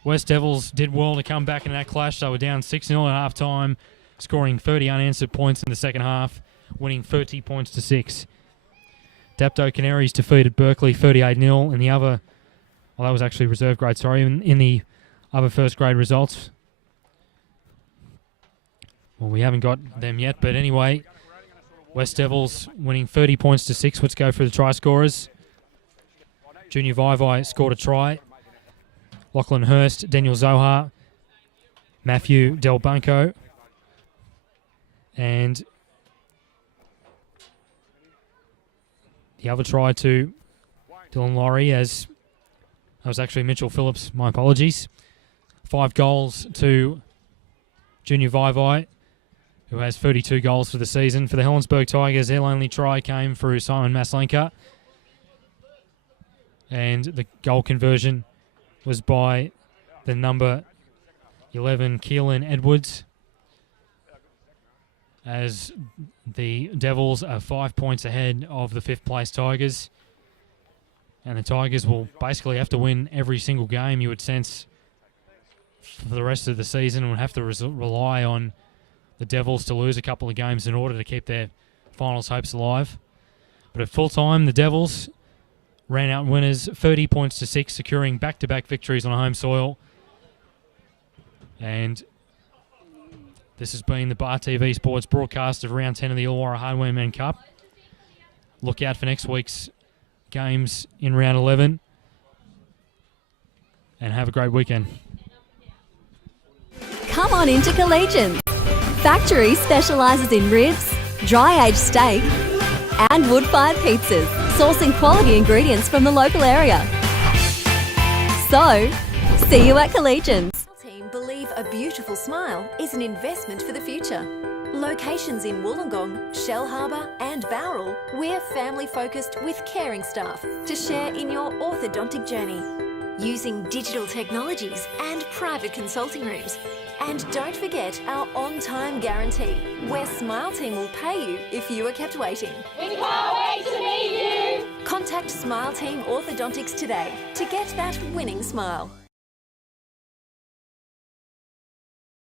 West Devils did well to come back in that clash. They were down 6-0 at half time, scoring 30 unanswered points in the second half, winning 30 points to 6. Dapto Canaries defeated Berkeley 38-0 in the other, well, that was actually reserve grade, sorry, in the other first grade results. Well, we haven't got them yet, but anyway, West Devils winning 30 points to 6. Let's go for the try scorers. Junior Vaivai scored a try. Lachlan Hurst, Daniel Zohar, Matthew Del Bunco, and the other try to Dylan Laurie, as that was actually Mitchell Phillips, my apologies. 5 goals to Junior Vaivai, who has 32 goals for the season. For the Helensburgh Tigers, their only try came through Simon Maslenka, and the goal conversion was by the number 11, Keelan Edwards, as the Devils are 5 points ahead of the 5th place Tigers. And the Tigers will basically have to win every single game, you would sense, for the rest of the season, and would have to rely on the Devils to lose a couple of games in order to keep their finals hopes alive. But at full time, the Devils ran out winners 30 points to 6, securing back-to-back victories on home soil. And this has been the Bar TV Sports broadcast of round 10 of the Illawarra Highwaymen Cup. Look out for next week's games in round 11. And have a great weekend. Come on into Collegians. Factory specialises in ribs, dry-aged steak and wood-fired pizzas, sourcing quality ingredients from the local area. So, see you at Collegians. Team believe a beautiful smile is an investment for the future. Locations in Wollongong, Shell Harbour and Bowral, we're family focused with caring staff to share in your orthodontic journey. Using digital technologies and private consulting rooms. And don't forget our on-time guarantee, where Smile Team will pay you if you are kept waiting. We can't wait to meet you. Contact Smile Team Orthodontics today to get that winning smile.